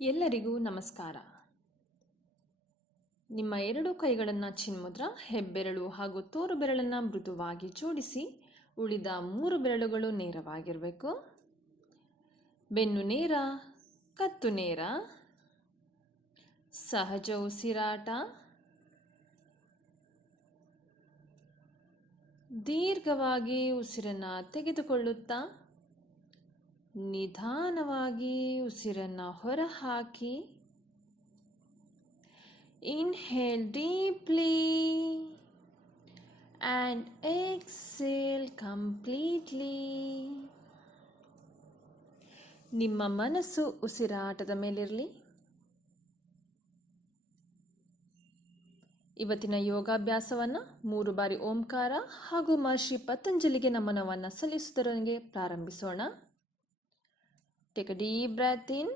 ಎಲ್ಲರಿಗೂ ನಮಸ್ಕಾರ. ನಿಮ್ಮ ಎರಡು ಕೈಗಳನ್ನು ಚಿನ್ಮುದ್ರ, ಹೆಬ್ಬೆರಳು ಹಾಗೂ ತೋರು ಬೆರಳನ್ನು ಮೃದುವಾಗಿ ಜೋಡಿಸಿ ಉಳಿದ 3 ಬೆರಳುಗಳು ನೇರವಾಗಿರಬೇಕು. ಬೆನ್ನು ನೇರ, ಕತ್ತು ನೇರ, ಸಹಜ ಉಸಿರಾಟ, ದೀರ್ಘವಾಗಿ ಉಸಿರನ್ನು ತೆಗೆದುಕೊಳ್ಳುತ್ತಾ ನಿಧಾನವಾಗಿ ಉಸಿರನ್ನು ಹೊರಹಾಕಿ. Inhale deeply and exhale completely. ನಿಮ್ಮ ಮನಸ್ಸು ಉಸಿರಾಟದ ಮೇಲಿರಲಿ. ಇವತ್ತಿನ ಯೋಗಾಭ್ಯಾಸವನ್ನು 3 ಬಾರಿ ಓಂಕಾರ ಹಾಗೂ ಮಹರ್ಷಿ ಪತಂಜಲಿಗೆ ನಮನವನ್ನು ಸಲ್ಲಿಸುವುದರೊಂದಿಗೆ ಪ್ರಾರಂಭಿಸೋಣ. Take a deep breath in.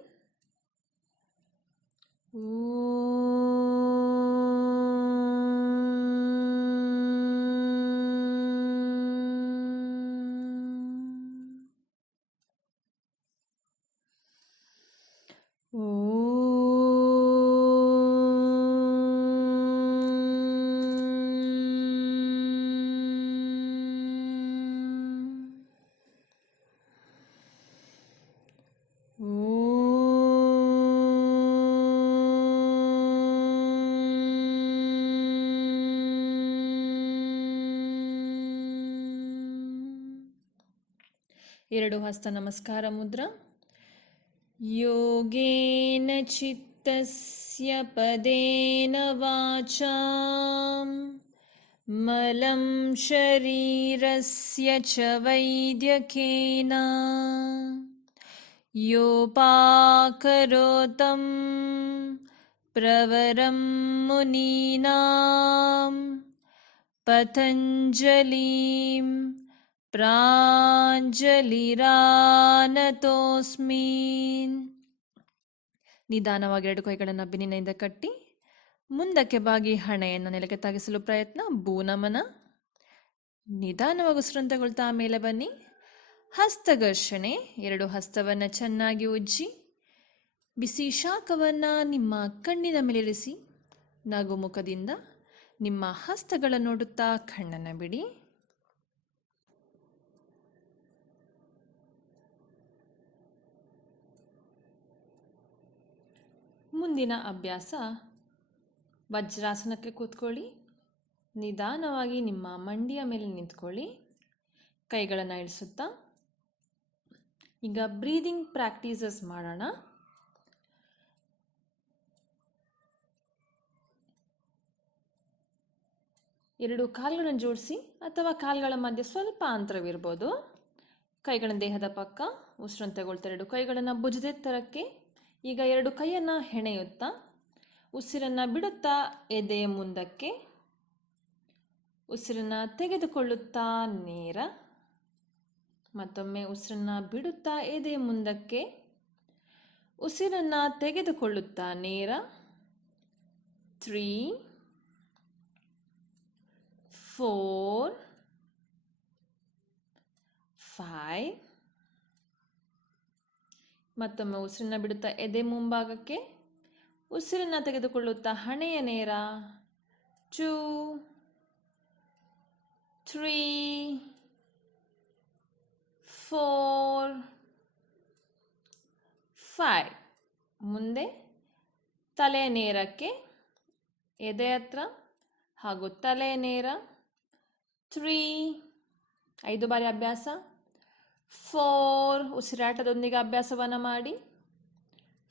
ಎರಡು ಹಸ್ತ ನಮಸ್ಕಾರ ಮುದ್ರಾ. ಯೋಗೇನ ಚಿತ್ತಸ್ಯ ಪದೇನ ವಾಚಾಂ ಮಲಂ ಶರೀರಸ್ಯ ಚ ವೈದ್ಯಕೇನ ಯೋಪಾಕರೋತಂ ಪ್ರವರಂ ಮುನೀನಾಂ ಪತಂಜಲಿಂ ಪ್ರಾಂಜಲಿರಾನತೋಸ್ಮಿ. ನಿಧಾನವಾಗಿ 2 ಕೈಗಳನ್ನು ಬೆನ್ನಿನಿಂದ ಕಟ್ಟಿ ಮುಂದಕ್ಕೆ ಬಾಗಿ ಹಣೆಯನ್ನು ನೆಲಕ್ಕೆ ತಾಗಿಸಲು ಪ್ರಯತ್ನ. ಭೂನಮನ. ನಿಧಾನವಾಗಿ ಉಸಿರನ್ನು ತಗೊಳ್ತಾ ಮೇಲೆ ಬನ್ನಿ. ಹಸ್ತಘರ್ಷಣೆ. 2 ಹಸ್ತವನ್ನು ಚೆನ್ನಾಗಿ ಉಜ್ಜಿ ಬಿಸಿ ಶಾಖವನ್ನು ನಿಮ್ಮ ಕಣ್ಣಿನ ಮೇಲಿರಿಸಿ ನಗುಮುಖದಿಂದ ನಿಮ್ಮ ಹಸ್ತಗಳನ್ನು ನೋಡುತ್ತಾ ಕಣ್ಣನ್ನು ಬಿಡಿ. ಮುಂದಿನ ಅಭ್ಯಾಸ ವಜ್ರಾಸನಕ್ಕೆ ಕೂತ್ಕೊಳ್ಳಿ. ನಿಧಾನವಾಗಿ ನಿಮ್ಮ ಮಂಡಿಯ ಮೇಲೆ ನಿಂತ್ಕೊಳ್ಳಿ. ಕೈಗಳನ್ನು ಇಳಿಸುತ್ತಾ ಈಗ ಬ್ರೀದಿಂಗ್ ಪ್ರಾಕ್ಟೀಸಸ್ ಮಾಡೋಣ. ಎರಡು ಕಾಲುಗಳನ್ನು ಜೋಡಿಸಿ ಅಥವಾ ಕಾಲುಗಳ ಮಧ್ಯೆ ಸ್ವಲ್ಪ ಅಂತರವಿರ್ಬೋದು. ಕೈಗಳನ್ನು ದೇಹದ ಪಕ್ಕ. ಉಸಿರನ್ನು ತಗೊಳ್ತಾ 2 ಕೈಗಳನ್ನು ಭುಜದೆತ್ತರಕ್ಕೆ. ಈಗ 2 ಕೈಯನ್ನು ಹೆಣೆಯುತ್ತಾ ಉಸಿರನ್ನು ಬಿಡುತ್ತಾ ಎದೆ ಮುಂದಕ್ಕೆ. ಉಸಿರನ್ನು ತೆಗೆದುಕೊಳ್ಳುತ್ತಾ ನೇರ. ಮತ್ತೊಮ್ಮೆ ಉಸಿರನ್ನು ಬಿಡುತ್ತಾ ಎದೆ ಮುಂದಕ್ಕೆ. ಉಸಿರನ್ನು ತೆಗೆದುಕೊಳ್ಳುತ್ತಾ ನೇರ. 3 4 5. ಮತ್ತೊಮ್ಮೆ ಉಸಿರನ್ನು ಬಿಡುತ್ತಾ ಎದೆ ಮುಂಭಾಗಕ್ಕೆ. ಉಸಿರನ್ನು ತೆಗೆದುಕೊಳ್ಳುತ್ತಾ ಹಣೆಯ ನೇರ. 2 3 4 5. ಮುಂದೆ ತಲೆ ನೇರಕ್ಕೆ, ಎದೆ ಹತ್ರ ಹಾಗೂ ತಲೆ ನೇರ. 3 5 ಬಾರಿ ಅಭ್ಯಾಸ. 4 ಉಸಿರಾಟದೊಂದಿಗೆ ಅಭ್ಯಾಸವನ್ನು ಮಾಡಿ.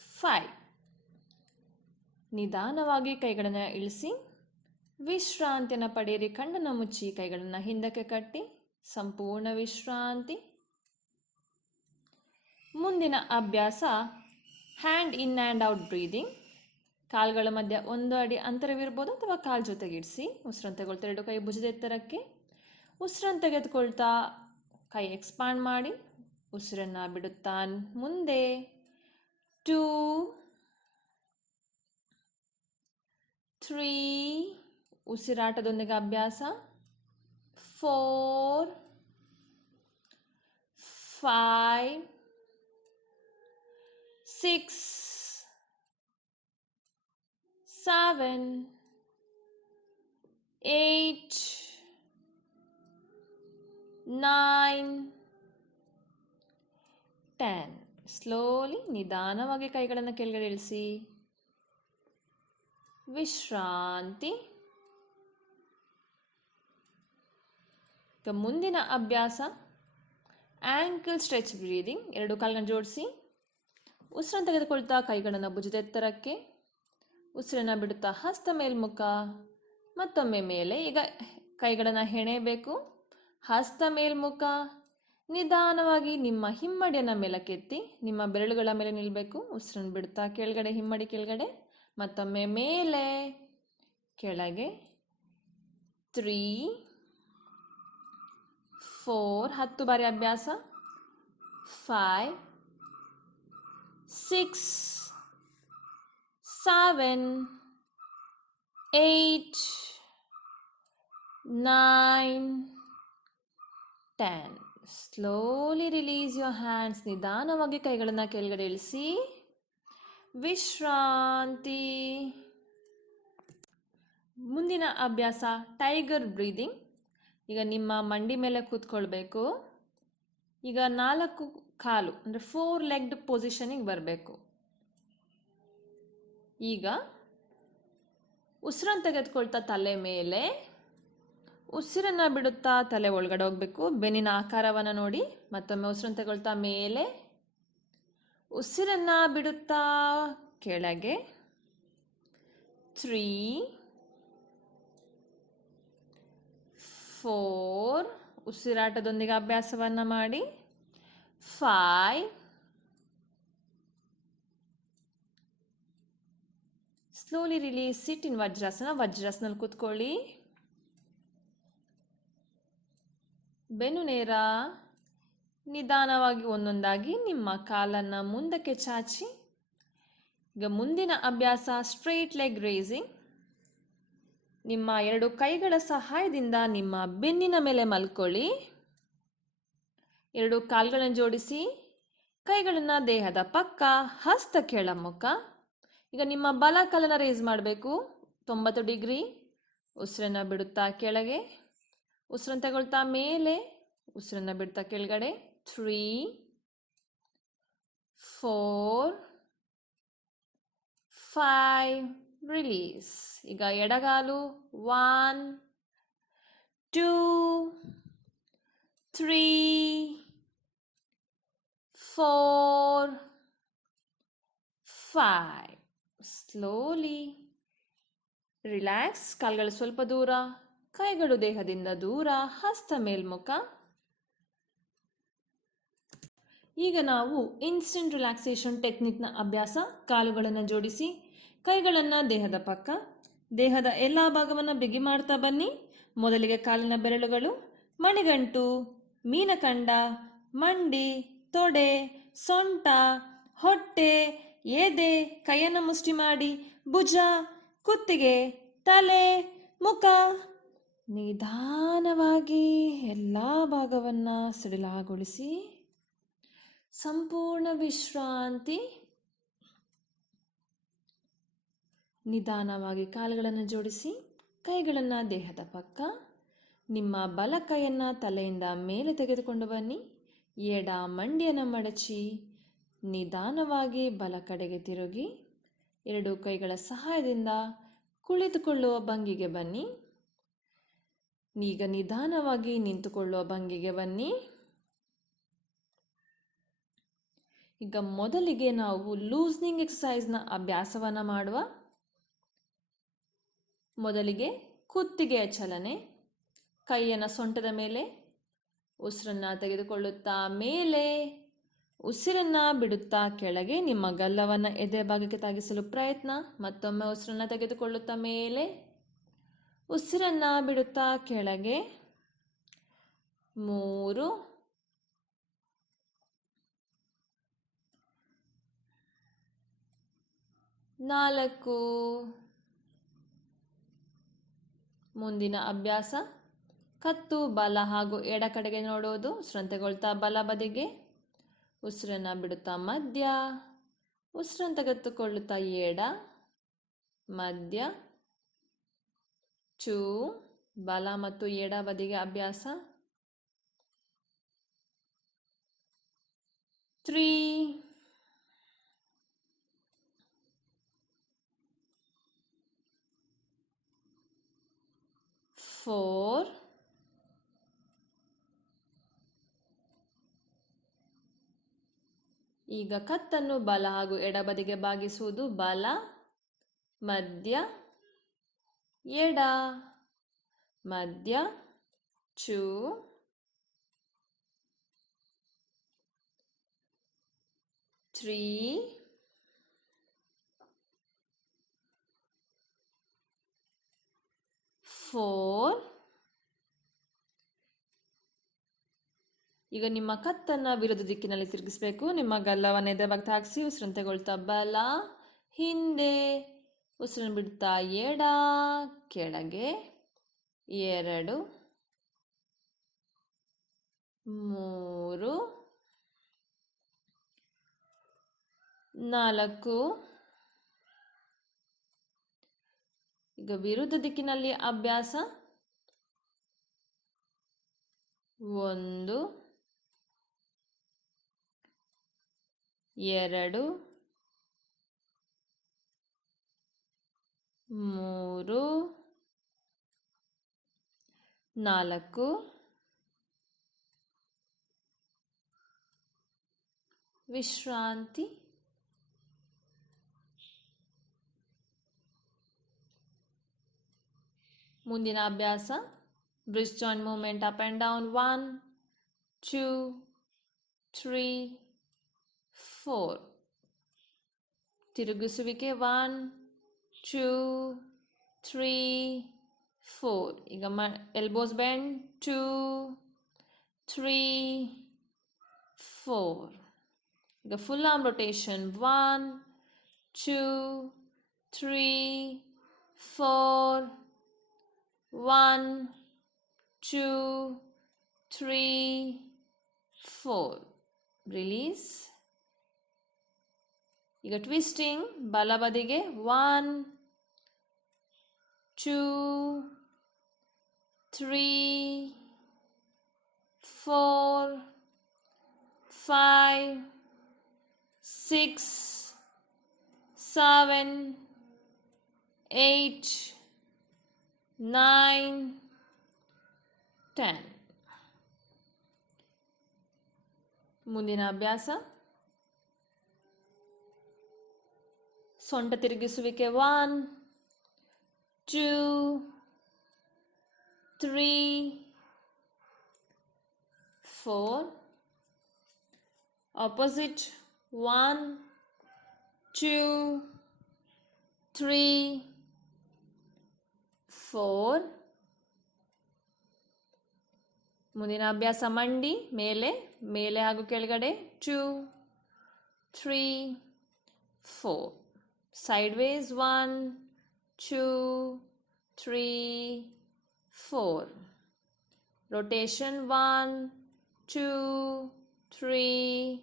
5 ನಿಧಾನವಾಗಿ ಕೈಗಳನ್ನು ಇಳಿಸಿ ವಿಶ್ರಾಂತಿಯನ್ನು ಪಡೆಯಿರಿ. ಕಣ್ಣನ್ನು ಮುಚ್ಚಿ ಕೈಗಳನ್ನು ಹಿಂದಕ್ಕೆ ಕಟ್ಟಿ ಸಂಪೂರ್ಣ ವಿಶ್ರಾಂತಿ. ಮುಂದಿನ ಅಭ್ಯಾಸ hand in and out breathing. ಕಾಲುಗಳ ಮಧ್ಯೆ 1 ಅಡಿ ಅಂತರವಿರ್ಬೋದು ಅಥವಾ ಕಾಲು ಜೊತೆಗಿಡಿಸಿ ಉಸಿರನ್ನು ತಗೊಳ್ತಾ 2 ಕೈ ಭುಜದ ಎತ್ತರಕ್ಕೆ. ಉಸಿರನ್ನು ತೆಗೆದುಕೊಳ್ತಾ ಕೈ ಎಕ್ಸ್ಪಾಂಡ್ ಮಾಡಿ ಉಸಿರನ್ನು ಬಿಡುತ್ತಾ ಮುಂದೆ. 2 3 ಉಸಿರಾಟದೊಂದಿಗೆ ಅಭ್ಯಾಸ. 4 5 6 7, 8, 9, 10. ಸ್ಲೋಲಿ ನಿಧಾನವಾಗಿ ಕೈಗಳನ್ನು ಕೆಳಗಡೆ ಇಳಿಸಿ. ವಿಶ್ರಾಂತಿ. ಈಗ ಮುಂದಿನ ಅಭ್ಯಾಸ ಆ್ಯಂಕಲ್ ಸ್ಟ್ರೆಚ್ ಬ್ರೀದಿಂಗ್. ಎರಡು ಕಾಲುಗಳನ್ನು ಜೋಡಿಸಿ ಉಸಿರನ್ನು ತೆಗೆದುಕೊಳ್ತಾ ಕೈಗಳನ್ನು ಭುಜದ ಎತ್ತರಕ್ಕೆ, ಉಸಿರನ್ನು ಬಿಡುತ್ತಾ ಹಸ್ತ ಮೇಲ್ಮುಖ, ಮತ್ತೊಮ್ಮೆ ಮೇಲೆ. ಈಗ ಕೈಗಳನ್ನು ಹೆಣೆಯಬೇಕು. ಹಸ್ತ ಮೇಲ್ಮುಖ. ನಿಧಾನವಾಗಿ ನಿಮ್ಮ ಹಿಮ್ಮಡಿಯನ್ನು ಮೇಲಕ್ಕೆತ್ತಿ ನಿಮ್ಮ ಬೆರಳುಗಳ ಮೇಲೆ ನಿಲ್ಲಬೇಕು. ಉಸಿರನ್ನು ಬಿಡುತ್ತಾ ಕೆಳಗಡೆ, ಹಿಮ್ಮಡಿ ಕೆಳಗಡೆ, ಮತ್ತೊಮ್ಮೆ ಮೇಲೆ, ಕೆಳಗೆ. 3, 4, 10 ಬಾರಿ ಅಭ್ಯಾಸ. 5, 6, 7, 8, 9, 10. Slowly release your hands. ನಿಧಾನವಾಗಿ ಕೈಗಳನ್ನು ಕೆಳಗಡೆ ಇಳಿಸಿ. ವಿಶ್ರಾಂತಿ. ಮುಂದಿನ ಅಭ್ಯಾಸ ಟೈಗರ್ ಬ್ರೀದಿಂಗ್. ಈಗ ನಿಮ್ಮ ಮಂಡಿ ಮೇಲೆ ಕೂತ್ಕೊಳ್ಬೇಕು. ಈಗ 4 ಕಾಲು ಅಂದರೆ 4 ಲೆಗ್ಡ್ ಪೊಸಿಷನಿಗೆ ಬರಬೇಕು. ಈಗ ಉಸಿರನ್ನು ತೆಗೆದುಕೊಳ್ತಾ ತಲೆ ಮೇಲೆ, ಉಸಿರನ್ನು ಬಿಡುತ್ತಾ ತಲೆ ಒಳಗಡೆ ಹೋಗಬೇಕು. ಬೆನ್ನಿನ ಆಕಾರವನ್ನು ನೋಡಿ. ಮತ್ತೊಮ್ಮೆ ಉಸಿರನ್ನು ತಗೊಳ್ತಾ ಮೇಲೆ, ಉಸಿರನ್ನು ಬಿಡುತ್ತಾ ಕೆಳಗೆ. 3, 4, ಉಸಿರಾಟದೊಂದಿಗೆ ಅಭ್ಯಾಸವನ್ನು ಮಾಡಿ. 5, ಸ್ಲೋಲಿ ರಿಲೀಸ್. ಸಿಟ್ ಇನ್ ವಜ್ರಾಸನ. ವಜ್ರಾಸನಲ್ಲಿ ಕೂತ್ಕೊಳ್ಳಿ. ಬೆನ್ನು ನೇರ. ನಿಧಾನವಾಗಿ ಒಂದೊಂದಾಗಿ ನಿಮ್ಮ ಕಾಲನ್ನು ಮುಂದಕ್ಕೆ ಚಾಚಿ. ಈಗ ಮುಂದಿನ ಅಭ್ಯಾಸ ಸ್ಟ್ರೈಟ್ ಲೆಗ್ ರೇಸಿಂಗ್. ನಿಮ್ಮ 2 ಕೈಗಳ ಸಹಾಯದಿಂದ ನಿಮ್ಮ ಬೆನ್ನಿನ ಮೇಲೆ ಮಲ್ಕೊಳ್ಳಿ. 2 ಕಾಲುಗಳನ್ನು ಜೋಡಿಸಿ, ಕೈಗಳನ್ನು ದೇಹದ ಪಕ್ಕ, ಹಸ್ತ ಕೆಳಮುಖ. ಈಗ ನಿಮ್ಮ ಬಲ ಕಾಲನ್ನು ರೇಸ್ ಮಾಡಬೇಕು 90 ಡಿಗ್ರಿ. ಉಸಿರನ್ನು ಬಿಡುತ್ತಾ ಕೆಳಗೆ, ಉಸಿರನ್ನು ತಗೊಳ್ತಾ ಮೇಲೆ, ಉಸಿರನ್ನು ಬಿಡ್ತಾ ಕೆಳಗಡೆ. 3, 4, 5, ರಿಲೀಸ್. ಈಗ ಎಡಗಾಲು. 1, 2, 3, 4, 5. Slowly relax. ಕಾಲುಗಳು ಸ್ವಲ್ಪ ದೂರ, ಕೈಗಳು ದೇಹದಿಂದ ದೂರ, ಹಸ್ತ ಮೇಲ್ಮುಖ. ಈಗ ನಾವು ಇನ್ಸ್ಟೆಂಟ್ ರಿಲ್ಯಾಕ್ಸೇಷನ್ ಟೆಕ್ನಿಕ್ನ ಅಭ್ಯಾಸ. ಕಾಲುಗಳನ್ನು ಜೋಡಿಸಿ, ಕೈಗಳನ್ನು ದೇಹದ ಪಕ್ಕ, ದೇಹದ ಎಲ್ಲ ಭಾಗವನ್ನು ಬಿಗಿ ಮಾಡ್ತಾ ಬನ್ನಿ. ಮೊದಲಿಗೆ ಕಾಲಿನ ಬೆರಳುಗಳು, ಮಣಿಗಂಟು, ಮೀನಖಂಡ, ಮಂಡಿ, ತೊಡೆ, ಸೊಂಟ, ಹೊಟ್ಟೆ, ಎದೆ, ಕೈಯನ್ನು ಮುಷ್ಟಿ ಮಾಡಿ, ಭುಜ, ಕುತ್ತಿಗೆ, ತಲೆ, ಮುಖ. ನಿಧಾನವಾಗಿ ಎಲ್ಲ ಭಾಗವನ್ನು ಸಡಿಲಗೊಳಿಸಿ. ಸಂಪೂರ್ಣ ವಿಶ್ರಾಂತಿ. ನಿಧಾನವಾಗಿ ಕಾಲುಗಳನ್ನು ಜೋಡಿಸಿ, ಕೈಗಳನ್ನು ದೇಹದ ಪಕ್ಕ, ನಿಮ್ಮ ಬಲ ಕೈಯನ್ನು ತಲೆಯಿಂದ ಮೇಲೆ ತೆಗೆದುಕೊಂಡು ಬನ್ನಿ. ಎಡ ಮಂಡಿಯನ್ನು ಮಡಚಿ ನಿಧಾನವಾಗಿ ಬಲ ಕಡೆಗೆ ತಿರುಗಿ 2 ಕೈಗಳ ಸಹಾಯದಿಂದ ಕುಳಿತುಕೊಳ್ಳುವ ಭಂಗಿಗೆ ಬನ್ನಿ. ಈಗ ನಿಧಾನವಾಗಿ ನಿಂತುಕೊಳ್ಳುವ ಭಂಗಿಗೆ ಬನ್ನಿ. ಈಗ ಮೊದಲಿಗೆ ನಾವು ಲೂಸ್ನಿಂಗ್ ಎಕ್ಸಸೈಸ್ನ ಅಭ್ಯಾಸವನ್ನು ಮಾಡುವ. ಮೊದಲಿಗೆ ಕುತ್ತಿಗೆಯ ಚಲನೆ. ಕೈಯನ್ನು ಸೊಂಟದ ಮೇಲೆ, ಉಸಿರನ್ನು ತೆಗೆದುಕೊಳ್ಳುತ್ತಾ ಮೇಲೆ, ಉಸಿರನ್ನು ಬಿಡುತ್ತಾ ಕೆಳಗೆ. ನಿಮ್ಮ ಗಲ್ಲವನ್ನು ಎದೆ ಭಾಗಕ್ಕೆ ತಾಗಿಸಲು ಪ್ರಯತ್ನ. ಮತ್ತೊಮ್ಮೆ ಉಸಿರನ್ನು ತೆಗೆದುಕೊಳ್ಳುತ್ತಾ ಮೇಲೆ, ಉಸಿರನ್ನು ಬಿಡುತ್ತಾ ಕೆಳಗೆ. 3, 4. ಮುಂದಿನ ಅಭ್ಯಾಸ ಕತ್ತು, ಬಲ ಹಾಗೂ ಎಡ ಕಡೆಗೆ ನೋಡೋದು. ಉಸಿರನ್ನು ತಗೊಳ್ತಾ ಬಲ ಬದಿಗೆ, ಉಸಿರನ್ನು ಬಿಡುತ್ತಾ ಮಧ್ಯ, ಉಸಿರನ್ನು ತೆಗೆದುಕೊಳ್ಳುತ್ತಾ ಎಡ, ಮಧ್ಯ 2 ಬಲ ಮತ್ತು ಎಡ ಬದಿಗೆ ಅಭ್ಯಾಸ 3 4 ಈಗ ಕತ್ತನ್ನು ಬಲ ಹಾಗೂ ಎಡಬದಿಗೆ ಬಾಗಿಸುವುದು ಬಲ ಮಧ್ಯ ಎಡ ಮಧ್ಯ 2 3 4 ಈಗ ನಿಮ್ಮ ಕತ್ತನ್ನು ವಿರುದ್ಧ ದಿಕ್ಕಿನಲ್ಲಿ ತಿರುಗಿಸಬೇಕು. ನಿಮ್ಮ ಗಲ್ಲವನ್ನು ಎದೆ ಭಾಗಕ್ಕೆ ಹಾಕಿಸಿ ಉಸಿರನ್ನು ತಗೊಳ್ತಾ ಬಲ ಹಿಂದೆ, ಉಸಿರನ್ನು ಬಿಡ್ತಾ ಎಡ ಕೆಳಗೆ 2 3 4 ಈಗ ವಿರುದ್ಧ ದಿಕ್ಕಿನಲ್ಲಿ ಅಭ್ಯಾಸ 1 2 3 4 ವಿಶ್ರಾಂತಿ. ಮುಂದಿನ ಅಭ್ಯಾಸ bridge joint movement up and down 1 2 3 4 ತಿರುಗಿಸುವಿಕೆ 1 2 3 4 ಈಗ ಎಲ್ಬೋಸ್ ಬೆಂಡ್ 2 3 4 ಈಗ ಫುಲ್ ಆರ್ಮ್ ರೊಟೇಷನ್ 1 2 3 4 1 2 3 4 ರಿಲೀಸ್. ಈಗ ಟ್ವಿಸ್ಟಿಂಗ್ ಬಲ ಬದಿಗೆ 1 2 3 4 5 6 7 8 9 10. ಮುಂದಿನ ಅಭ್ಯಾಸ ಸೊಂಟ ತಿರುಗಿಸುವಿಕೆ 1 2 3 4 opposite 1 2 3 4. ಮುಂದಿನ ಅಭ್ಯಾಸ ಮಂಡಿ ಮೇಲೆ ಮೇಲೆ ಹಾಗೂ ಕೆಳಗಡೆ 2 3 4 sideways 1 2 3 4 rotation 1 2 3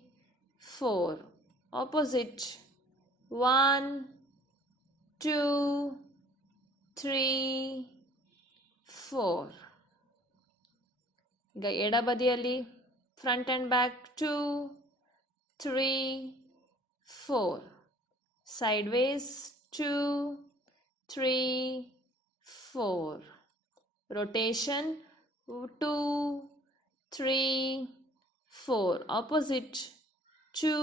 4 opposite 1 2 3 4. ಈಗ ಎಡಬದಿಯಲ್ಲಿ front and back 2 3 4 sideways 2 3 4 rotation 2 3 4 opposite 2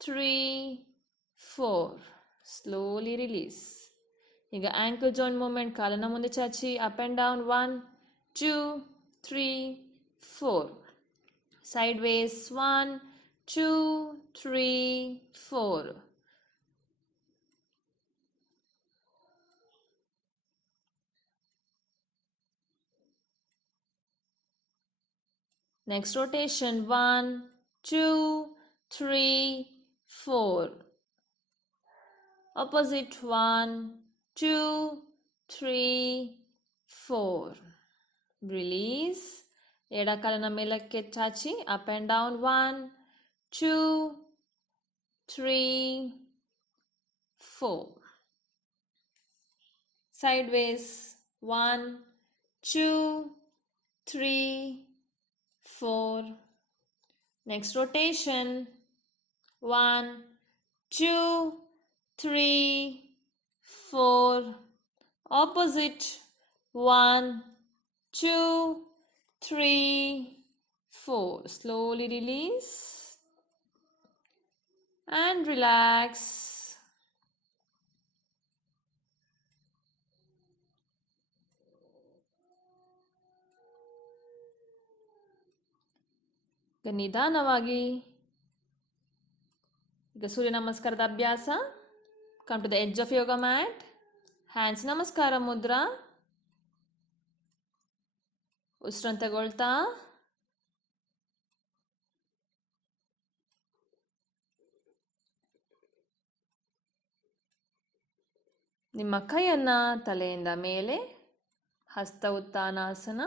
3 4 slowly release. ಈಗ ankle joint movement ಕಾಲನ್ನು ಮುಂದೆ ಚಾಚಿ up and down 1 2 3 4 sideways 1 2 3 4. Next rotation 1 2 3 4 opposite 1 2 3 4 release. ಎಡ ಕಾಲನ ಮೇಲಕ್ಕೆ ಚಾಚಿ up and down 1 2 3 4 sideways. 1, 2, 3, 4. Next rotation. 1, 2, 3, 4. Opposite. 1, 2, 3, 4. Slowly release and relax. ನಿಧಾನವಾಗಿ ಈಗ ಸೂರ್ಯ ನಮಸ್ಕಾರದ ಅಭ್ಯಾಸ. Come to the edge of yoga mat. Hands namaskara mudra. ಉಸಿರನ್ನು ತಗೊಳ್ತಾ ನಿಮ್ಮ ಕೈಯನ್ನು ತಲೆಯಿಂದ ಮೇಲೆ, ಹಸ್ತ ಉತ್ತಾನಾಸನ.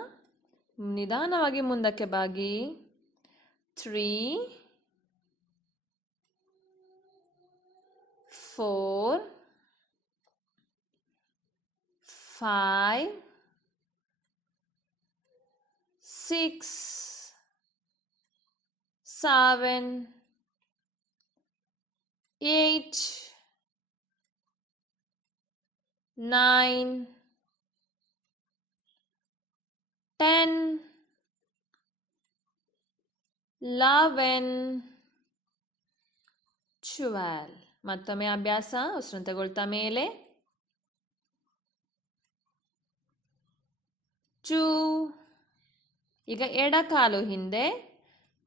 ನಿಧಾನವಾಗಿ ಮುಂದಕ್ಕೆ ಬಾಗಿ. 3, 4, 5, 6, 7, 8, 9, 10, 11, 12. ಮತ್ತೊಮ್ಮೆ ಅಭ್ಯಾಸ. ಉಸಿರನ್ನು ತಗೊಳ್ತಾ ಮೇಲೆ. 2. ಈಗ ಎಡಕಾಲು ಹಿಂದೆ.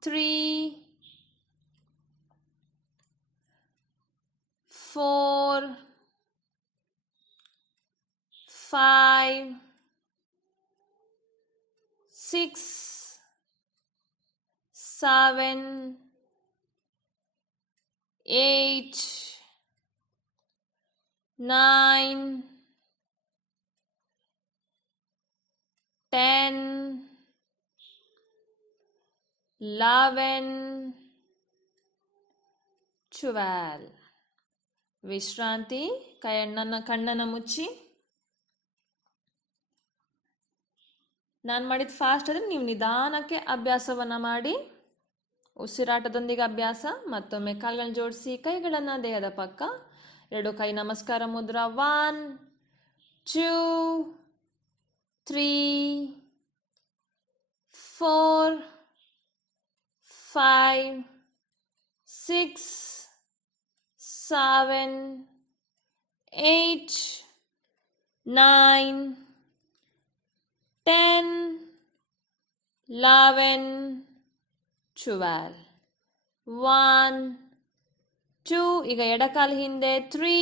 3, 4, 5, 6, 7, 8, 9, 10, 11, 12. ವಿಶ್ರಾಂತಿ. ಕಣ್ಣನ್ನು ಮುಚ್ಚಿ. ನಾನು ಮಾಡಿದ ಫಾಸ್ಟ್ ಆದರೆ ನೀವು ನಿಧಾನಕ್ಕೆ ಅಭ್ಯಾಸವನ್ನು ಮಾಡಿ. ಉಸಿರಾಟದೊಂದಿಗೆ ಅಭ್ಯಾಸ. ಮತ್ತೊಮ್ಮೆ ಕಾಲುಗಳನ್ನು ಜೋಡಿಸಿ, ಕೈಗಳನ್ನು ದೇಹದ ಪಕ್ಕ. 2 ಕೈ ನಮಸ್ಕಾರ ಮುದ್ರಾ. 1, 2, 3, 4, 5, 6, 7, 8, 9, 10, 11, 12. 1, 2. ಈಗ ಎಡಕಾಲು ಹಿಂದೆ. 3,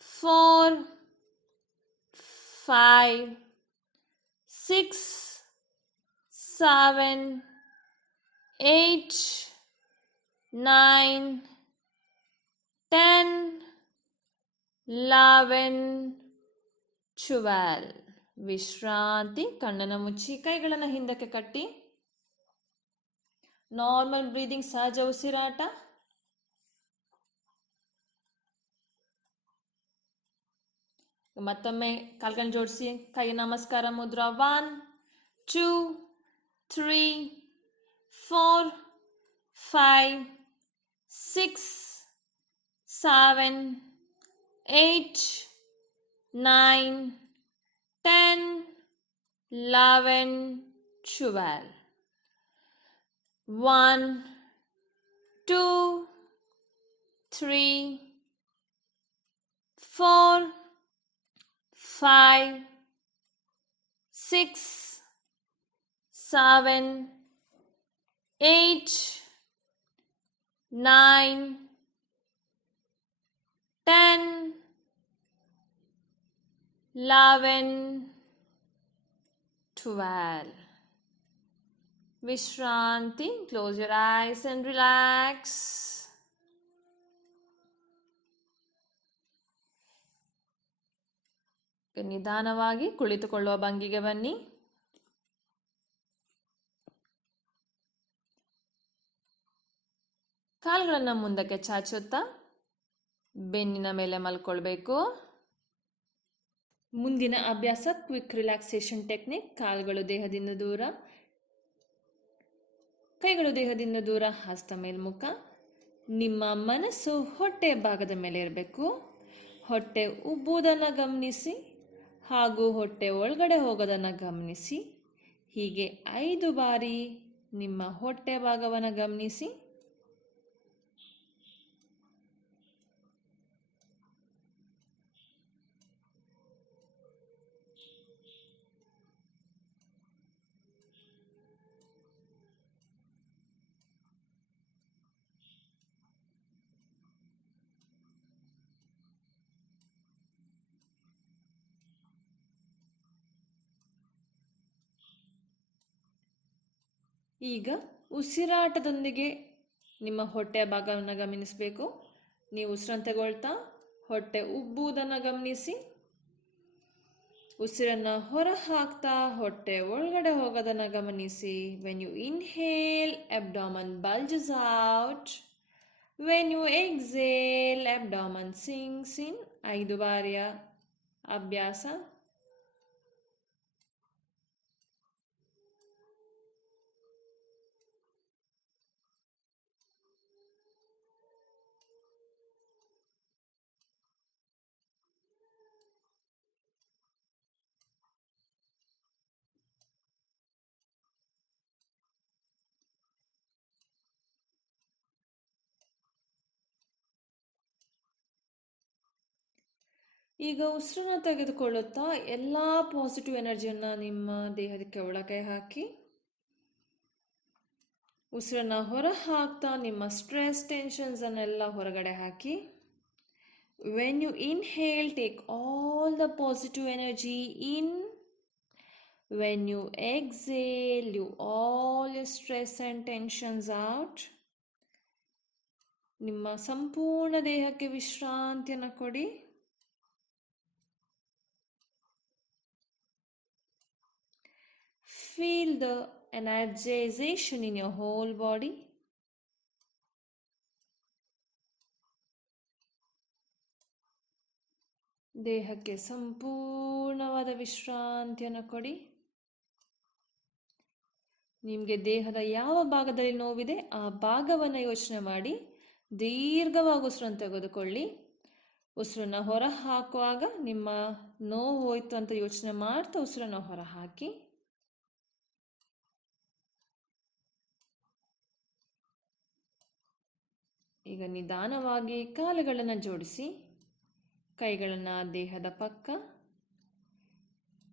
4, 5, 6, 7, 8, 9, 10, 11, 12. ವಿಶ್ರಾಂತಿ. ಕಣ್ಣನ್ನು ಮುಚ್ಚಿ, ಕೈಗಳನ್ನು ಹಿಂದಕ್ಕೆ ಕಟ್ಟಿ. ನಾರ್ಮಲ್ ಬ್ರೀದಿಂಗ್, ಸಹಜ ಉಸಿರಾಟ. ಮತ್ತೊಮ್ಮೆ ಕಾಲುಗಳನ್ನು ಜೋಡಿಸಿ, ಕೈ ನಮಸ್ಕಾರ Mudra. 1, 2, 3, 4, 5, 6, 7, 8, 9, 10, 11, 12. 1, 2, 3, 4, 5, 6, 7, 8, 9, 10, 11, 12. Vishranti. Close your eyes and relax. ನಿಧಾನವಾಗಿ ಕುಳಿತುಕೊಳ್ಳುವ ಭಂಗಿಗೆ ಬನ್ನಿ. ಕಾಲುಗಳನ್ನು ಮುಂದಕ್ಕೆ ಚಾಚುತ್ತಾ ಬೆನ್ನಿನ ಮೇಲೆ ಮಲ್ಕೊಳ್ಬೇಕು. ಮುಂದಿನ ಅಭ್ಯಾಸ ಕ್ವಿಕ್ ರಿಲ್ಯಾಕ್ಸೇಷನ್ ಟೆಕ್ನಿಕ್. ಕಾಲುಗಳು ದೇಹದಿಂದ ದೂರ, ಕೈಗಳು ದೇಹದಿಂದ ದೂರ, ಹಸ್ತ ಮೇಲ್ಮುಖ. ನಿಮ್ಮ ಮನಸ್ಸು ಹೊಟ್ಟೆ ಭಾಗದ ಮೇಲೆ ಇರಬೇಕು. ಹೊಟ್ಟೆ ಉಬ್ಬುವುದನ್ನು ಗಮನಿಸಿ ಹಾಗೂ ಹೊಟ್ಟೆ ಒಳಗಡೆ ಹೋಗೋದನ್ನು ಗಮನಿಸಿ. ಹೀಗೆ 5 ಬಾರಿ ನಿಮ್ಮ ಹೊಟ್ಟೆ ಭಾಗವನ್ನು ಗಮನಿಸಿ. ಈಗ ಉಸಿರಾಟದೊಂದಿಗೆ ನಿಮ್ಮ ಹೊಟ್ಟೆಯ ಭಾಗವನ್ನು ಗಮನಿಸಬೇಕು. ನೀವು ಉಸಿರನ್ನು ತಗೊಳ್ತಾ ಹೊಟ್ಟೆ ಉಬ್ಬುವುದನ್ನು ಗಮನಿಸಿ. ಉಸಿರನ್ನು ಹೊರ ಹಾಕ್ತಾ ಹೊಟ್ಟೆ ಒಳಗಡೆ ಹೋಗೋದನ್ನು ಗಮನಿಸಿ. When you inhale, abdomen bulges out. When you exhale, abdomen sinks in. 5 ಬಾರಿಯ ಅಭ್ಯಾಸ. ಈಗ ಉಸಿರನ್ನು ತೆಗೆದುಕೊಳ್ಳುತ್ತಾ ಎಲ್ಲ ಪಾಸಿಟಿವ್ ಎನರ್ಜಿಯನ್ನು ನಿಮ್ಮ ದೇಹಕ್ಕೆ ಒಳಗೆ ಹಾಕಿ. ಉಸಿರನ್ನು ಹೊರ ಹಾಕ್ತಾ ನಿಮ್ಮ ಸ್ಟ್ರೆಸ್, ಟೆನ್ಷನ್ಸ್ ಅನ್ನೆಲ್ಲ ಹೊರಗಡೆ ಹಾಕಿ. When you inhale, take all the positive energy in. When you exhale, you all your stress and tensions out. ನಿಮ್ಮ ಸಂಪೂರ್ಣ ದೇಹಕ್ಕೆ ವಿಶ್ರಾಂತಿಯನ್ನು ಕೊಡಿ. Feel the energization in your whole body. ದೇಹಕ್ಕೆ ಸಂಪೂರ್ಣವಾದ ವಿಶ್ರಾಂತಿಯನ್ನು ಕೊಡಿ. ನಿಮಗೆ ದೇಹದ ಯಾವ ಭಾಗದಲ್ಲಿ ನೋವಿದೆ ಆ ಭಾಗವನ್ನು ಯೋಚನೆ ಮಾಡಿ ದೀರ್ಘವಾಗಿ ಉಸಿರನ್ನು ತೆಗೆದುಕೊಳ್ಳಿ. ಉಸಿರನ್ನು ಹೊರ ಹಾಕುವಾಗ ನಿಮ್ಮ ನೋವು ಹೋಯಿತು ಅಂತ ಯೋಚನೆ ಮಾಡ್ತಾ ಉಸಿರನ್ನು ಹೊರ ಹಾಕಿ. ಈಗ ನಿಧಾನವಾಗಿ ಕಾಲುಗಳನ್ನು ಜೋಡಿಸಿ, ಕೈಗಳನ್ನು ದೇಹದ ಪಕ್ಕ.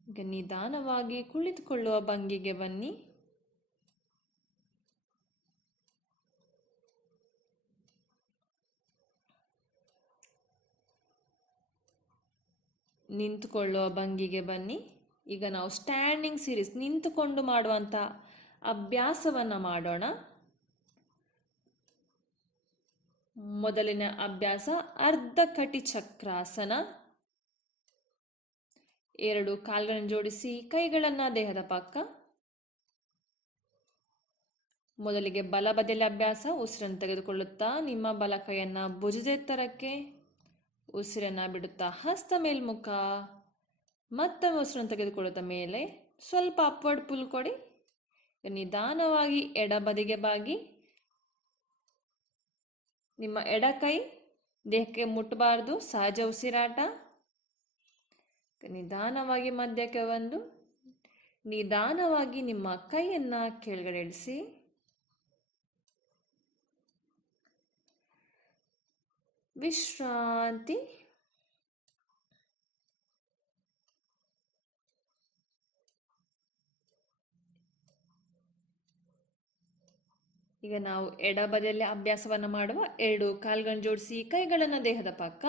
ಈಗ ನಿಧಾನವಾಗಿ ಕುಳಿತುಕೊಳ್ಳುವ ಭಂಗಿಗೆ ಬನ್ನಿ. ನಿಂತುಕೊಳ್ಳುವ ಭಂಗಿಗೆ ಬನ್ನಿ. ಈಗ ನಾವು ಸ್ಟ್ಯಾಂಡಿಂಗ್ ಸೀರೀಸ್, ನಿಂತುಕೊಂಡು ಮಾಡುವಂಥ ಅಭ್ಯಾಸವನ್ನು ಮಾಡೋಣ. ಮೊದಲಿನ ಅಭ್ಯಾಸ ಅರ್ಧ ಕಟಿ ಚಕ್ರಾಸನ. 2 ಕಾಲುಗಳನ್ನು ಜೋಡಿಸಿ, ಕೈಗಳನ್ನು ದೇಹದ ಪಕ್ಕ. ಮೊದಲಿಗೆ ಬಲ ಬದಿಯಲ್ಲಿ ಅಭ್ಯಾಸ. ಉಸಿರನ್ನು ತೆಗೆದುಕೊಳ್ಳುತ್ತಾ ನಿಮ್ಮ ಬಲ ಕೈಯನ್ನು ಭುಜದ ಎತ್ತರಕ್ಕೆ, ಉಸಿರನ್ನು ಬಿಡುತ್ತಾ ಹಸ್ತ ಮೇಲ್ಮುಖ. ಮತ್ತೊಮ್ಮೆ ಉಸಿರನ್ನು ತೆಗೆದುಕೊಳ್ಳುತ್ತಾ ಮೇಲೆ ಸ್ವಲ್ಪ ಅಪ್ವರ್ಡ್ ಪುಲ್ ಕೊಡಿ. ನಿಧಾನವಾಗಿ ಎಡ ಬದಿಗೆ ಬಾಗಿ. ನಿಮ್ಮ ಎಡ ಕೈ ದೇಹಕ್ಕೆ ಮುಟ್ಟಬಾರ್ದು, ಸಹಜ ಉಸಿರಾಟ. ನಿಧಾನವಾಗಿ ಮಧ್ಯಕ್ಕೆ ಬಂದು ನಿಧಾನವಾಗಿ ನಿಮ್ಮ ಕೈಯನ್ನು ಕೆಳಗಡೆ ಇಳಿಸಿ. ವಿಶ್ರಾಂತಿ. ಈಗ ನಾವು ಎಡ ಬದಿಯಲ್ಲಿ ಅಭ್ಯಾಸವನ್ನು ಮಾಡುವ. 2 ಕಾಲುಗಳನ್ನು ಜೋಡಿಸಿ, ಕೈಗಳನ್ನು ದೇಹದ ಪಕ್ಕ.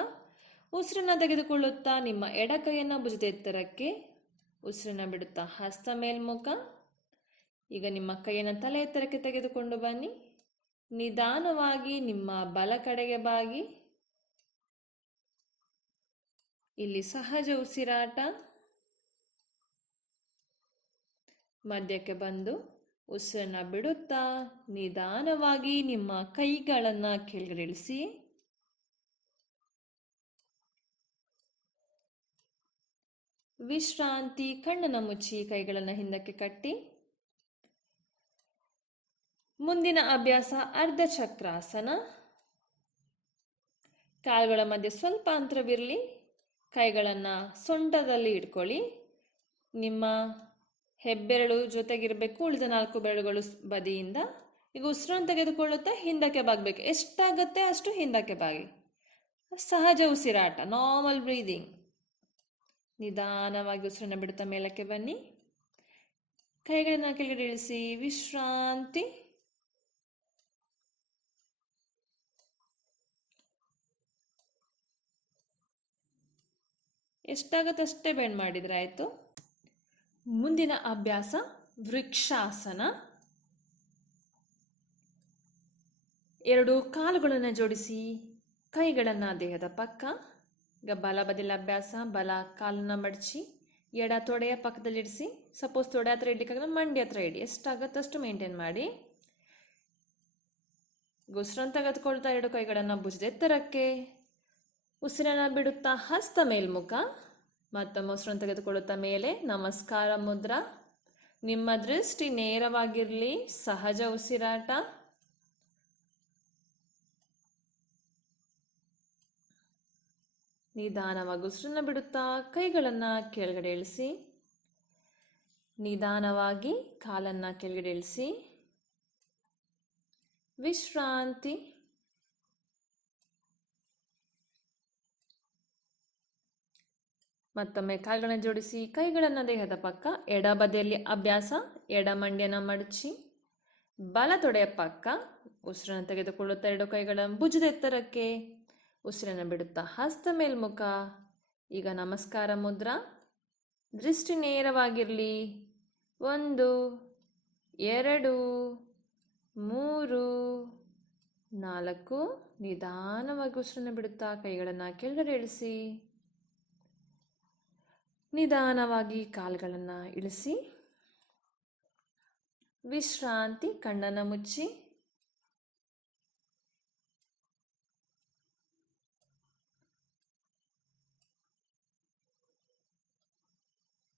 ಉಸಿರನ್ನು ತೆಗೆದುಕೊಳ್ಳುತ್ತಾ ನಿಮ್ಮ ಎಡ ಕೈಯನ್ನು ಭುಜದ ಎತ್ತರಕ್ಕೆ, ಉಸಿರನ್ನು ಬಿಡುತ್ತಾ ಹಸ್ತ ಮೇಲ್ಮುಖ. ಈಗ ನಿಮ್ಮ ಕೈಯನ್ನು ತಲೆ ಎತ್ತರಕ್ಕೆ ತೆಗೆದುಕೊಂಡು ಬನ್ನಿ. ನಿಧಾನವಾಗಿ ನಿಮ್ಮ ಬಲ ಕಡೆಗೆ ಬಾಗಿ. ಇಲ್ಲಿ ಸಹಜ ಉಸಿರಾಟ. ಮಧ್ಯಕ್ಕೆ ಬಂದು ಉಸಿರನ್ನು ಬಿಡುತ್ತಾ ನಿಧಾನವಾಗಿ ನಿಮ್ಮ ಕೈಗಳನ್ನು ಕೆಳಗಡೆ ಇಳಿಸಿ. ವಿಶ್ರಾಂತಿ. ಕಣ್ಣನ್ನು ಮುಚ್ಚಿ ಕೈಗಳನ್ನು ಹಿಂದಕ್ಕೆ ಕಟ್ಟಿ. ಮುಂದಿನ ಅಭ್ಯಾಸ ಅರ್ಧ ಚಕ್ರಾಸನ. ಕಾಲುಗಳ ಮಧ್ಯೆ ಸ್ವಲ್ಪ ಅಂತರವಿರಲಿ. ಕೈಗಳನ್ನು ಸೊಂಟದಲ್ಲಿ ಇಟ್ಕೊಳ್ಳಿ. ನಿಮ್ಮ ಹೆಬ್ಬೆರಳು ಜೊತೆಗಿರಬೇಕು, ಉಳಿದ 4 ಬೆರಳುಗಳು ಬದಿಯಿಂದ. ಈಗ ಉಸಿರನ್ನು ತೆಗೆದುಕೊಳ್ಳುತ್ತಾ ಹಿಂದಕ್ಕೆ ಬಾಗಬೇಕು. ಎಷ್ಟಾಗತ್ತೆ ಅಷ್ಟು ಹಿಂದಕ್ಕೆ ಬಾಗಿ. ಸಹಜ ಉಸಿರಾಟ, ನಾರ್ಮಲ್ ಬ್ರೀದಿಂಗ್. ನಿಧಾನವಾಗಿ ಉಸಿರನ್ನು ಬಿಡುತ್ತಾ ಮೇಲಕ್ಕೆ ಬನ್ನಿ. ಕೈಗಳನ್ನು ಕೆಳಗಡೆ ಇಳಿಸಿ. ವಿಶ್ರಾಂತಿ. ಎಷ್ಟಾಗತ್ತೆ ಅಷ್ಟೇ ಬೆಂಡ್ ಮಾಡಿದ್ರೆ ಆಯಿತು. ಮುಂದಿನ ಅಭ್ಯಾಸ ವೃಕ್ಷಾಸನ. 2 ಕಾಲುಗಳನ್ನು ಜೋಡಿಸಿ ಕೈಗಳನ್ನು ದೇಹದ ಪಕ್ಕ. ಈಗ ಬಲ ಬದಿಲ ಅಭ್ಯಾಸ. ಬಲ ಕಾಲನ್ನು ಮಡಚಿ ಎಡ ತೊಡೆಯ ಪಕ್ಕದಲ್ಲಿಡಿಸಿ. ಸಪೋಸ್ ತೊಡೆ ಹತ್ರ ಇಡ್ಲಿಕ್ಕಾಗಲ್ಲ, ಮಂಡಿ ಹತ್ರ ಇಡಿ. ಎಷ್ಟಾಗತ್ತಷ್ಟು ಮೇಂಟೈನ್ ಮಾಡಿ. ಉಸಿರನ್ನು ತೆಗೆದುಕೊಳ್ತಾ 2 ಕೈಗಳನ್ನು ಭುಜದ ಎತ್ತರಕ್ಕೆ. ಉಸಿರನ್ನು ಬಿಡುತ್ತಾ ಹಸ್ತ ಮೇಲ್ಮುಖ. ಮತ್ತೊಮ್ಮೆ ಉಸಿರನ್ನು ತೆಗೆದುಕೊಳ್ಳುತ್ತಾ ಮೇಲೆ ನಮಸ್ಕಾರ ಮುದ್ರಾ. ನಿಮ್ಮ ದೃಷ್ಟಿ ನೇರವಾಗಿರಲಿ. ಸಹಜ ಉಸಿರಾಟ. ನಿಧಾನವಾಗಿ ಉಸಿರನ್ನು ಬಿಡುತ್ತಾ ಕೈಗಳನ್ನು ಕೆಳಗಡೆ ಇಳಿಸಿ. ನಿಧಾನವಾಗಿ ಕಾಲನ್ನು ಕೆಳಗಡೆ ಇಳಿಸಿ. ವಿಶ್ರಾಂತಿ. ಮತ್ತೊಮ್ಮೆ ಕಾಲುಗಳನ್ನು ಜೋಡಿಸಿ ಕೈಗಳನ್ನು ದೇಹದ ಪಕ್ಕ. ಎಡ ಬದಿಯಲ್ಲಿ ಅಭ್ಯಾಸ. ಎಡ ಮಂಡಿಯನ್ನು ಮಡಚಿ ಬಲ ತೊಡೆಯ ಪಕ್ಕ. ಉಸಿರನ್ನು ತೆಗೆದುಕೊಳ್ಳುತ್ತಾ 2 ಕೈಗಳ ಭುಜದ ಎತ್ತರಕ್ಕೆ. ಉಸಿರನ್ನು ಬಿಡುತ್ತಾ ಹಸ್ತ ಮೇಲ್ಮುಖ. ಈಗ ನಮಸ್ಕಾರ ಮುದ್ರಾ. ದೃಷ್ಟಿ ನೇರವಾಗಿರಲಿ. 1 2 3 4. ನಿಧಾನವಾಗಿ ಉಸಿರನ್ನು ಬಿಡುತ್ತಾ ಕೈಗಳನ್ನು ಕೆಳಗಡೆ ಇಳಿಸಿ. ನಿಧಾನವಾಗಿ ಕಾಲುಗಳನ್ನು ಇಳಿಸಿ. ವಿಶ್ರಾಂತಿ. ಕಣ್ಣನ್ನು ಮುಚ್ಚಿ.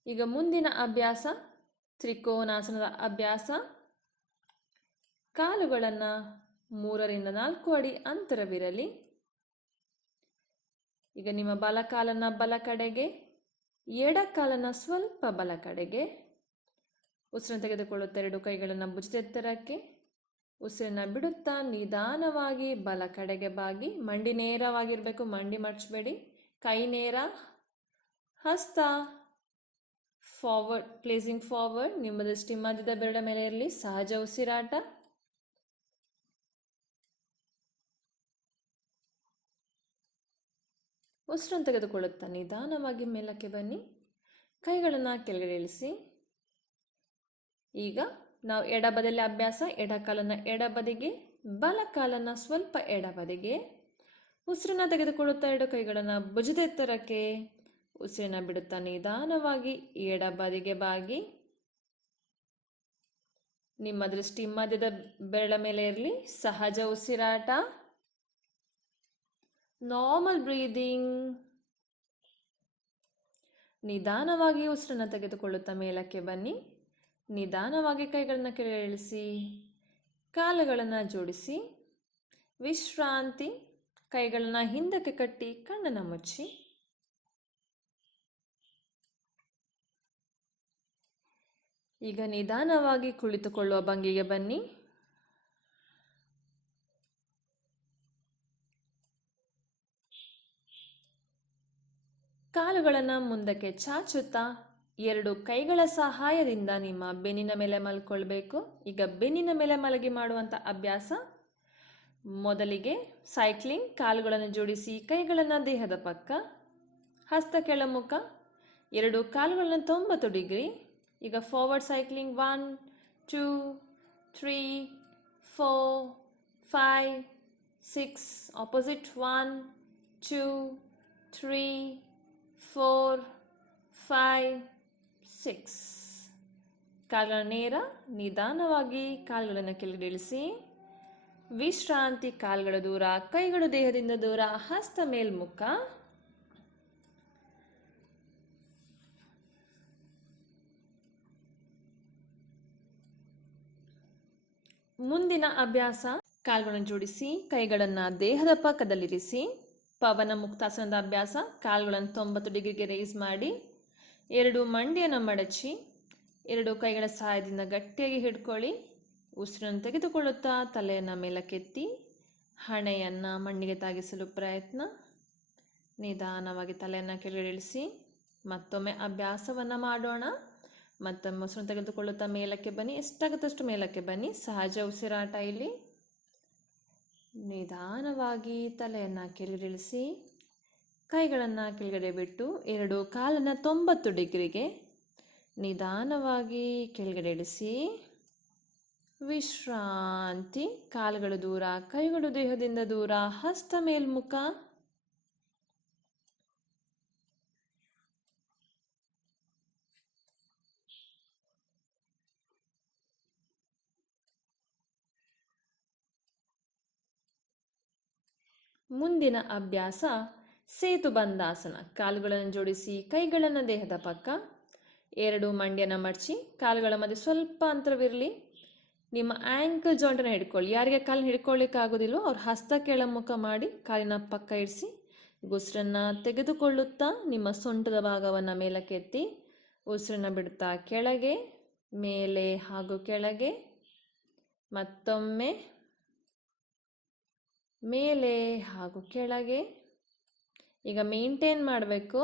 ಈಗ ಮುಂದಿನ ಅಭ್ಯಾಸ ತ್ರಿಕೋನಾಸನದ ಅಭ್ಯಾಸ. ಕಾಲುಗಳನ್ನು 3 ರಿಂದ 4 ಅಡಿ ಅಂತರವಿರಲಿ. ಈಗ ನಿಮ್ಮ ಬಲ ಕಾಲನ್ನು ಬಲ ಕಡೆಗೆ, ಎಡ ಕಾಲನ್ನು ಸ್ವಲ್ಪ ಬಲ ಕಡೆಗೆ. ಉಸಿರನ್ನು ತೆಗೆದುಕೊಳ್ಳುತ್ತಾ 2 ಕೈಗಳನ್ನು ಭುಜದ ಎತ್ತರಕ್ಕೆ. ಉಸಿರನ್ನು ಬಿಡುತ್ತಾ ನಿಧಾನವಾಗಿ ಬಲ ಕಡೆಗೆ ಬಾಗಿ. ಮಂಡಿ ನೇರವಾಗಿರಬೇಕು, ಮಂಡಿ ಮಡಚಬೇಡಿ. ಕೈ ನೇರ. ಹಸ್ತ ಫಾರ್ವರ್ಡ್, ಪ್ಲೇಸಿಂಗ್ ಫಾರ್ವರ್ಡ್. ನಿಮ್ಮ ದೃಷ್ಟಿ ಮಧ್ಯದ ಬೆರಳ ಮೇಲೆ ಇರಲಿ. ಸಹಜ ಉಸಿರಾಟ. ಉಸಿರನ್ನು ತೆಗೆದುಕೊಳ್ಳುತ್ತಾ ನಿಧಾನವಾಗಿ ಮೇಲಕ್ಕೆ ಬನ್ನಿ. ಕೈಗಳನ್ನು ಕೆಳಗಡೆ ಇಳಿಸಿ. ಈಗ ನಾವು ಎಡ ಬದಿಯಲ್ಲಿ ಅಭ್ಯಾಸ. ಎಡ ಕಾಲನ್ನು ಎಡ ಬದಿಗೆ, ಬಲ ಕಾಲನ್ನು ಸ್ವಲ್ಪ ಎಡ ಬದಿಗೆ. ಉಸಿರನ್ನು ತೆಗೆದುಕೊಳ್ಳುತ್ತಾ 2 ಕೈಗಳನ್ನು ಭುಜದ ಎತ್ತರಕ್ಕೆ. ಉಸಿರನ್ನು ಬಿಡುತ್ತಾ ನಿಧಾನವಾಗಿ ಎಡ ಬದಿಗೆ ಬಾಗಿ. ನಿಮ್ಮ ದೃಷ್ಟಿ ಮಧ್ಯದ ಬೆರಳ ಮೇಲೆ ಇರಲಿ. ಸಹಜ ಉಸಿರಾಟ, ನಾರ್ಮಲ್ ಬ್ರೀದಿಂಗ್. ನಿಧಾನವಾಗಿ ಉಸಿರನ್ನು ತೆಗೆದುಕೊಳ್ಳುತ್ತಾ ಮೇಲಕ್ಕೆ ಬನ್ನಿ. ನಿಧಾನವಾಗಿ ಕೈಗಳನ್ನು ಕೆಳಗೆ ಇಳಿಸಿ. ಕಾಲುಗಳನ್ನು ಜೋಡಿಸಿ. ವಿಶ್ರಾಂತಿ. ಕೈಗಳನ್ನು ಹಿಂದಕ್ಕೆ ಕಟ್ಟಿ ಕಣ್ಣನ್ನು ಮುಚ್ಚಿ. ಈಗ ನಿಧಾನವಾಗಿ ಕುಳಿತುಕೊಳ್ಳುವ ಭಂಗಿಗೆ ಬನ್ನಿ. ಕಾಲುಗಳನ್ನು ಮುಂದಕ್ಕೆ ಚಾಚುತ್ತಾ 2 ಕೈಗಳ ಸಹಾಯದಿಂದ ನಿಮ್ಮ ಬೆನ್ನಿನ ಮೇಲೆ ಮಲ್ಕೊಳ್ಬೇಕು. ಈಗ ಬೆನ್ನಿನ ಮೇಲೆ ಮಲಗಿ ಮಾಡುವಂಥ ಅಭ್ಯಾಸ. ಮೊದಲಿಗೆ ಸೈಕ್ಲಿಂಗ್. ಕಾಲುಗಳನ್ನು ಜೋಡಿಸಿ ಕೈಗಳನ್ನು ದೇಹದ ಪಕ್ಕ. ಹಸ್ತ ಕೆಳಮುಖ. 2 ಕಾಲುಗಳನ್ನು 90 ಡಿಗ್ರಿ. ಈಗ ಫಾರ್ವರ್ಡ್ ಸೈಕ್ಲಿಂಗ್. 1 2 3 4 5 6. ಆಪೋಸಿಟ್. 1 2 3 4 5 6. ಕಾಲುಗಳ ನೇರ. ನಿಧಾನವಾಗಿ ಕಾಲುಗಳನ್ನು ಕೆಳಗಡೆ ಇಳಿಸಿ. ವಿಶ್ರಾಂತಿ. ಕಾಲುಗಳ ದೂರ, ಕೈಗಳು ದೇಹದಿಂದ ದೂರ. ಹಸ್ತ ಮೇಲ್ಮುಖ. ಮುಂದಿನ ಅಭ್ಯಾಸ, ಕಾಲುಗಳನ್ನು ಜೋಡಿಸಿ ಕೈಗಳನ್ನು ದೇಹದ ಪಕ್ಕದಲ್ಲಿರಿಸಿ. ಪವನ ಮುಕ್ತಾಸನದ ಅಭ್ಯಾಸ. ಕಾಲುಗಳನ್ನು 90 ಡಿಗ್ರಿಗೆ ರೈಸ್ ಮಾಡಿ, ಎರಡು ಮಂಡಿಯನ್ನು ಮಡಚಿ, ಎರಡು ಕೈಗಳ ಸಹಾಯದಿಂದ ಗಟ್ಟಿಯಾಗಿ ಹಿಡ್ಕೊಳ್ಳಿ. ಉಸಿರನ್ನು ತೆಗೆದುಕೊಳ್ಳುತ್ತಾ ತಲೆಯನ್ನು ಮೇಲಕ್ಕೆತ್ತಿ, ಹಣೆಯನ್ನು ಮಣ್ಣಿಗೆ ತಾಗಿಸಲು ಪ್ರಯತ್ನ. ನಿಧಾನವಾಗಿ ತಲೆಯನ್ನು ಕೆಳಗಡೆ ಇಳಿಸಿ. ಮತ್ತೊಮ್ಮೆ ಅಭ್ಯಾಸವನ್ನು ಮಾಡೋಣ. ಮತ್ತೊಮ್ಮೆ ಉಸಿರನ್ನು ತೆಗೆದುಕೊಳ್ಳುತ್ತಾ ಮೇಲಕ್ಕೆ ಬನ್ನಿ, ಎಷ್ಟಾಗುತ್ತಷ್ಟು ಮೇಲಕ್ಕೆ ಬನ್ನಿ. ಸಹಜ ಉಸಿರಾಟ ಇಲ್ಲಿ. ನಿಧಾನವಾಗಿ ತಲೆಯನ್ನು ಕೆಳಗಡೆ ಇಳಿಸಿ, ಕೈಗಳನ್ನು ಕೆಳಗಡೆ ಬಿಟ್ಟು, ಎರಡು ಕಾಲನ್ನು 90 ಡಿಗ್ರಿಗೆ ನಿಧಾನವಾಗಿ ಕೆಳಗಡೆ ಇಳಿಸಿ. ವಿಶ್ರಾಂತಿ. ಕಾಲುಗಳು ದೂರ, ಕೈಗಳು ದೇಹದಿಂದ ದೂರ, ಹಸ್ತ ಮೇಲ್ಮುಖ. ಮುಂದಿನ ಅಭ್ಯಾಸ ಸೇತುಬಂಧಾಸನ. ಕಾಲುಗಳನ್ನು ಜೋಡಿಸಿ ಕೈಗಳನ್ನು ದೇಹದ ಪಕ್ಕ, ಎರಡು ಮಂಡಿಯನ್ನು ಮಡಚಿ, ಕಾಲುಗಳ ಮಧ್ಯೆ ಸ್ವಲ್ಪ ಅಂತರವಿರಲಿ. ನಿಮ್ಮ ಆ್ಯಂಕಲ್ ಜಾಯಿಂಟನ್ನು ಹಿಡ್ಕೊಳ್ಳಿ. ಯಾರಿಗೆ ಕಾಲನ್ನು ಹಿಡ್ಕೊಳ್ಳಿಕ್ಕಾಗೋದಿಲ್ವೋ ಅವ್ರು ಹಸ್ತ ಕೆಳಮುಖ ಮಾಡಿ ಕಾಲಿನ ಪಕ್ಕ ಇರಿಸಿ. ಉಸಿರನ್ನು ತೆಗೆದುಕೊಳ್ಳುತ್ತಾ ನಿಮ್ಮ ಸೊಂಟದ ಭಾಗವನ್ನು ಮೇಲಕ್ಕೆ ಎತ್ತಿ, ಉಸಿರನ್ನು ಬಿಡುತ್ತಾ ಕೆಳಗೆ, ಮೇಲೆ ಹಾಗೂ ಕೆಳಗೆ, ಮತ್ತೊಮ್ಮೆ ಮೇಲೆ ಹಾಗೂ ಕೆಳಗೆ. ಈಗ ಮೇಂಟೈನ್ ಮಾಡಬೇಕು.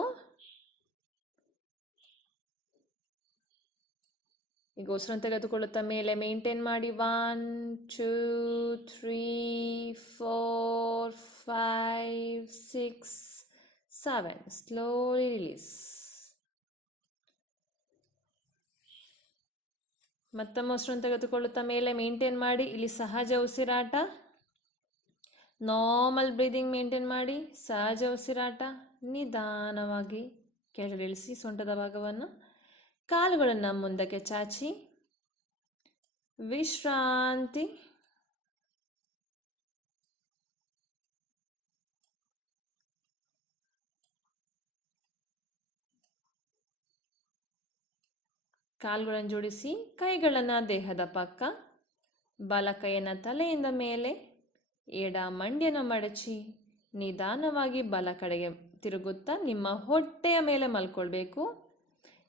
ಈಗ ಉಸಿರನ್ನು ತೆಗೆದುಕೊಳ್ಳುತ್ತಾ ಮೇಲೆ ಮೇಂಟೈನ್ ಮಾಡಿ. 1 2 3 4 5 6 7. Slowly release. ಮತ್ತೊಮ್ಮೆ ಉಸಿರನ್ನು ತೆಗೆದುಕೊಳ್ಳುತ್ತಾ ಮೇಲೆ ಮೇಂಟೈನ್ ಮಾಡಿ. ಇಲ್ಲಿ ಸಹಜ ಉಸಿರಾಟ, ನಾರ್ಮಲ್ ಬ್ರೀದಿಂಗ್ ಮೇಂಟೈನ್ ಮಾಡಿ. ಸಹಜ ಉಸಿರಾಟ. ನಿಧಾನವಾಗಿ ಕೆಳಗೆ ಇಳಿಸಿ ಸೊಂಟದ ಭಾಗವನ್ನು. ಕಾಲುಗಳನ್ನು ಮುಂದಕ್ಕೆ ಚಾಚಿ. ವಿಶ್ರಾಂತಿ. ಕಾಲುಗಳನ್ನು ಜೋಡಿಸಿ ಕೈಗಳನ್ನು ದೇಹದ ಪಕ್ಕ, ಬಲ ಕೈಯನ್ನು ತಲೆಯಿಂದ ಮೇಲೆ, ಎಡ ಮಂಡಿಯನ್ನು ಮಡಚಿ ನಿಧಾನವಾಗಿ ಬಲ ಕಡೆಗೆ ತಿರುಗುತ್ತಾ ನಿಮ್ಮ ಹೊಟ್ಟೆಯ ಮೇಲೆ ಮಲ್ಕೊಳ್ಬೇಕು.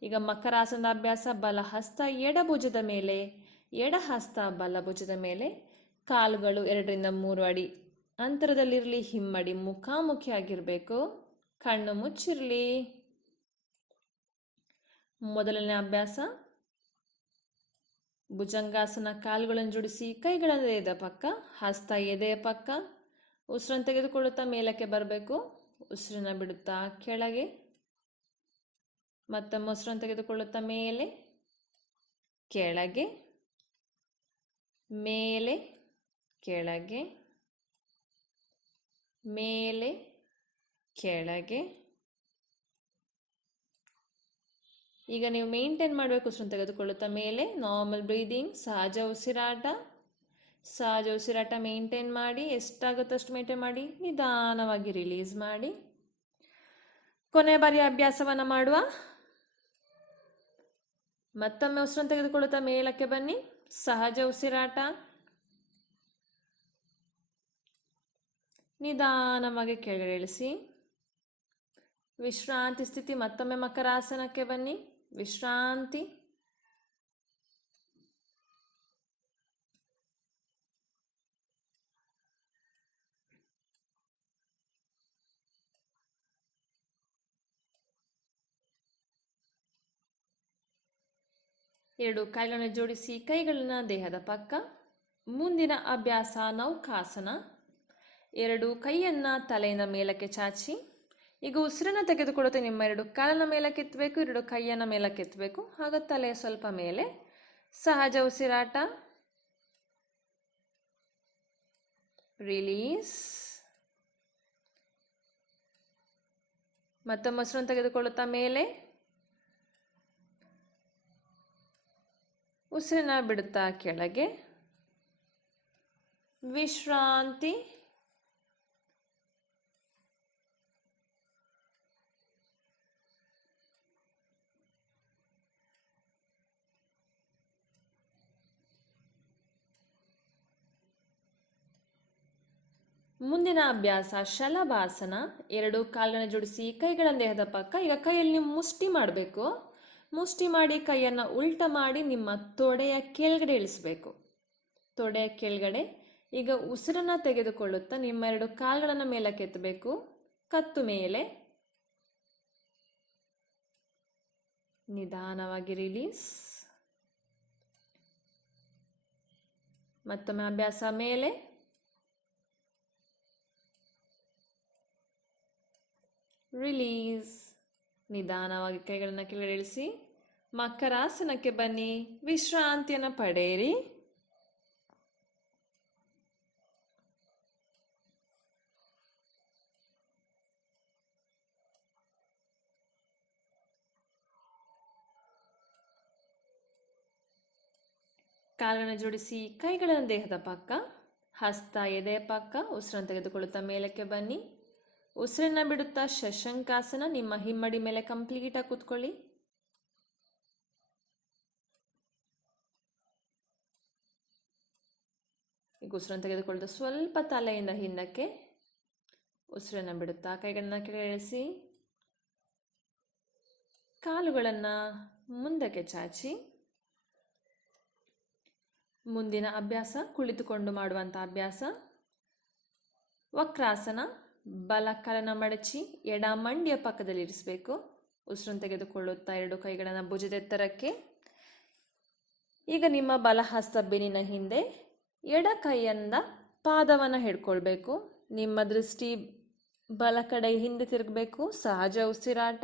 ಈಗ ಮಕರಾಸನದ ಅಭ್ಯಾಸ. ಬಲ ಹಸ್ತ ಎಡ ಭುಜದ ಮೇಲೆ, ಎಡ ಹಸ್ತ ಬಲ ಭುಜದ ಮೇಲೆ. ಕಾಲುಗಳು 2 ರಿಂದ 3 ಅಡಿ ಅಂತರದಲ್ಲಿರಲಿ. ಹಿಮ್ಮಡಿ ಮುಖಾಮುಖಿಯಾಗಿರಬೇಕು. ಕಣ್ಣು ಮುಚ್ಚಿರಲಿ. ಮೊದಲನೇ ಅಭ್ಯಾಸ ಭುಜಂಗಾಸನ. ಕಾಲುಗಳನ್ನು ಜೋಡಿಸಿ ಕೈಗಳನ್ನು ಎದೆಯ ಪಕ್ಕ, ಹಸ್ತ ಎದೆಯ ಪಕ್ಕ. ಉಸಿರನ್ನು ತೆಗೆದುಕೊಳ್ಳುತ್ತಾ ಮೇಲಕ್ಕೆ ಬರಬೇಕು. ಉಸಿರನ್ನು ಬಿಡುತ್ತಾ ಕೆಳಗೆ, ಮತ್ತೊಮ್ಮೆ ಉಸಿರನ್ನು ತೆಗೆದುಕೊಳ್ಳುತ್ತಾ ಮೇಲೆ, ಕೆಳಗೆ, ಮೇಲೆ, ಕೆಳಗೆ, ಮೇಲೆ, ಕೆಳಗೆ. ಈಗ ನೀವು ಮೇಂಟೈನ್ ಮಾಡಬೇಕು. ಉಸಿರನ್ನು ತೆಗೆದುಕೊಳ್ಳುತ್ತಾ ಮೇಲೆ, ನಾರ್ಮಲ್ ಬ್ರೀದಿಂಗ್, ಸಹಜ ಉಸಿರಾಟ. ಸಹಜ ಉಸಿರಾಟ ಮೇಂಟೈನ್ ಮಾಡಿ. ಎಷ್ಟಾಗುತ್ತೋ ಅಷ್ಟು ಮೇಂಟೈನ್ ಮಾಡಿ. ನಿಧಾನವಾಗಿ ರಿಲೀಸ್ ಮಾಡಿ. ಕೊನೆಯ ಬಾರಿ ಅಭ್ಯಾಸವನ್ನು ಮಾಡುವ. ಮತ್ತೊಮ್ಮೆ ಉಸಿರನ್ನು ತೆಗೆದುಕೊಳ್ಳುತ್ತಾ ಮೇಲಕ್ಕೆ ಬನ್ನಿ. ಸಹಜ ಉಸಿರಾಟ. ನಿಧಾನವಾಗಿ ಕೆಳಗಡೆ ಇಳಿಸಿ. ವಿಶ್ರಾಂತಿ ಸ್ಥಿತಿ. ಮತ್ತೊಮ್ಮೆ ಮಕರಾಸನಕ್ಕೆ ಬನ್ನಿ. ವಿಶ್ರಾಂತಿ. ಎರಡು ಕಾಲುಗಳನ್ನು ಜೋಡಿಸಿ ಕೈಗಳನ್ನು ದೇಹದ ಪಕ್ಕ. ಮುಂದಿನ ಅಭ್ಯಾಸ ನೌಕಾಸನ. ಎರಡು ಕೈಯನ್ನು ತಲೆಯಿಂದ ಮೇಲಕ್ಕೆ ಚಾಚಿ. ಈಗ ಉಸಿರನ್ನು ತೆಗೆದುಕೊಳ್ಳುತ್ತೆ. ನಿಮ್ಮ ಎರಡು ಕಾಲನ್ನು ಮೇಲಕ್ಕೆ ಎತ್ತಬೇಕು, ಎರಡು ಕೈಯನ್ನು ಮೇಲಕ್ಕೆ ಎತ್ತಬೇಕು. ಆಗ ತಲೆ ಸ್ವಲ್ಪ ಮೇಲೆ. ಸಹಜ ಉಸಿರಾಟ. ರಿಲೀಸ್. ಮತ್ತೊಮ್ಮೆ ಉಸಿರನ್ನು ತೆಗೆದುಕೊಳ್ಳುತ್ತಾ ಮೇಲೆ, ಉಸಿರನ್ನು ಬಿಡುತ್ತಾ ಕೆಳಗೆ. ವಿಶ್ರಾಂತಿ. ಮುಂದಿನ ಅಭ್ಯಾಸ ಶಲಭಾಸನ. ಎರಡು ಕಾಲನ್ನು ಜೋಡಿಸಿ ಕೈಗಳನ್ನು ದೇಹದ ಪಕ್ಕ. ಈಗ ಕೈಯಲ್ಲಿ ನೀವು ಮುಷ್ಟಿ ಮಾಡಬೇಕು. ಮುಷ್ಟಿ ಮಾಡಿ ಕೈಯನ್ನು ಉಲ್ಟ ಮಾಡಿ ನಿಮ್ಮ ತೊಡೆಯ ಕೆಳಗಡೆ ಇಳಿಸಬೇಕು. ತೊಡೆಯ ಕೆಳಗಡೆ. ಈಗ ಉಸಿರನ್ನು ತೆಗೆದುಕೊಳ್ಳುತ್ತಾ ನಿಮ್ಮ ಎರಡು ಕಾಲುಗಳನ್ನು ಮೇಲಕ್ಕೆ ಎತ್ತಬೇಕು. ಕತ್ತು ಮೇಲೆ. ನಿಧಾನವಾಗಿ ರಿಲೀಸ್. ಮತ್ತೊಮ್ಮೆ ಅಭ್ಯಾಸ. ಮೇಲೆ, ರಿಲೀಸ್. ನಿಧಾನವಾಗಿ ಕೈಗಳನ್ನು ಕೆಳಗಡೆ ಇಳಿಸಿ ಮಕರಾಸನಕ್ಕೆ ಬನ್ನಿ. ವಿಶ್ರಾಂತಿಯನ್ನು ಪಡೆಯಿರಿ. ಕಾಲುಗಳನ್ನು ಜೋಡಿಸಿ ಕೈಗಳನ್ನು ದೇಹದ ಪಕ್ಕ, ಹಸ್ತ ಎದೆಯ ಪಕ್ಕ. ಉಸಿರನ್ನು ತೆಗೆದುಕೊಳ್ಳುತ್ತಾ ಮೇಲಕ್ಕೆ ಬನ್ನಿ. ಉಸಿರನ್ನ ಬಿಡುತ್ತಾ ಶಶಂಕಾಸನ. ನಿಮ್ಮ ಹಿಮ್ಮಡಿ ಮೇಲೆ ಕಂಪ್ಲೀಟಾಗಿ ಕೂತ್ಕೊಳ್ಳಿ. ಈಗ ಉಸಿರನ್ನು ತೆಗೆದುಕೊಳ್ಳುತ್ತಾ ಸ್ವಲ್ಪ ತಲೆಯಿಂದ ಹಿಂದಕ್ಕೆ. ಉಸಿರನ್ನು ಬಿಡುತ್ತಾ ಕೈಗಳನ್ನು ಕೆಳಗೆ ಇಳಿಸಿ ಕಾಲುಗಳನ್ನು ಮುಂದಕ್ಕೆ ಚಾಚಿ. ಮುಂದಿನ ಅಭ್ಯಾಸ ಕುಳಿತುಕೊಂಡು ಮಾಡುವಂಥ ಅಭ್ಯಾಸ ವಕ್ರಾಸನ. ಬಲ ಕಾಲನ್ನು ಮಡಚಿ ಎಡ ಮಂಡಿಯ ಪಕ್ಕದಲ್ಲಿ ಇರಿಸಬೇಕು. ಉಸಿರನ್ನು ತೆಗೆದುಕೊಳ್ಳುತ್ತಾ ಎರಡು ಕೈಗಳನ್ನು ಭುಜದ ಎತ್ತರಕ್ಕೆ. ಈಗ ನಿಮ್ಮ ಬಲ ಹಸ್ತ ಬೆನ್ನಿನ ಹಿಂದೆ, ಎಡ ಕೈಯಿಂದ ಪಾದವನ್ನು ಹಿಡ್ಕೊಳ್ಬೇಕು. ನಿಮ್ಮ ದೃಷ್ಟಿ ಬಲ ಕಡೆ ಹಿಂದೆ ತಿರುಗಬೇಕು. ಸಹಜ ಉಸಿರಾಟ.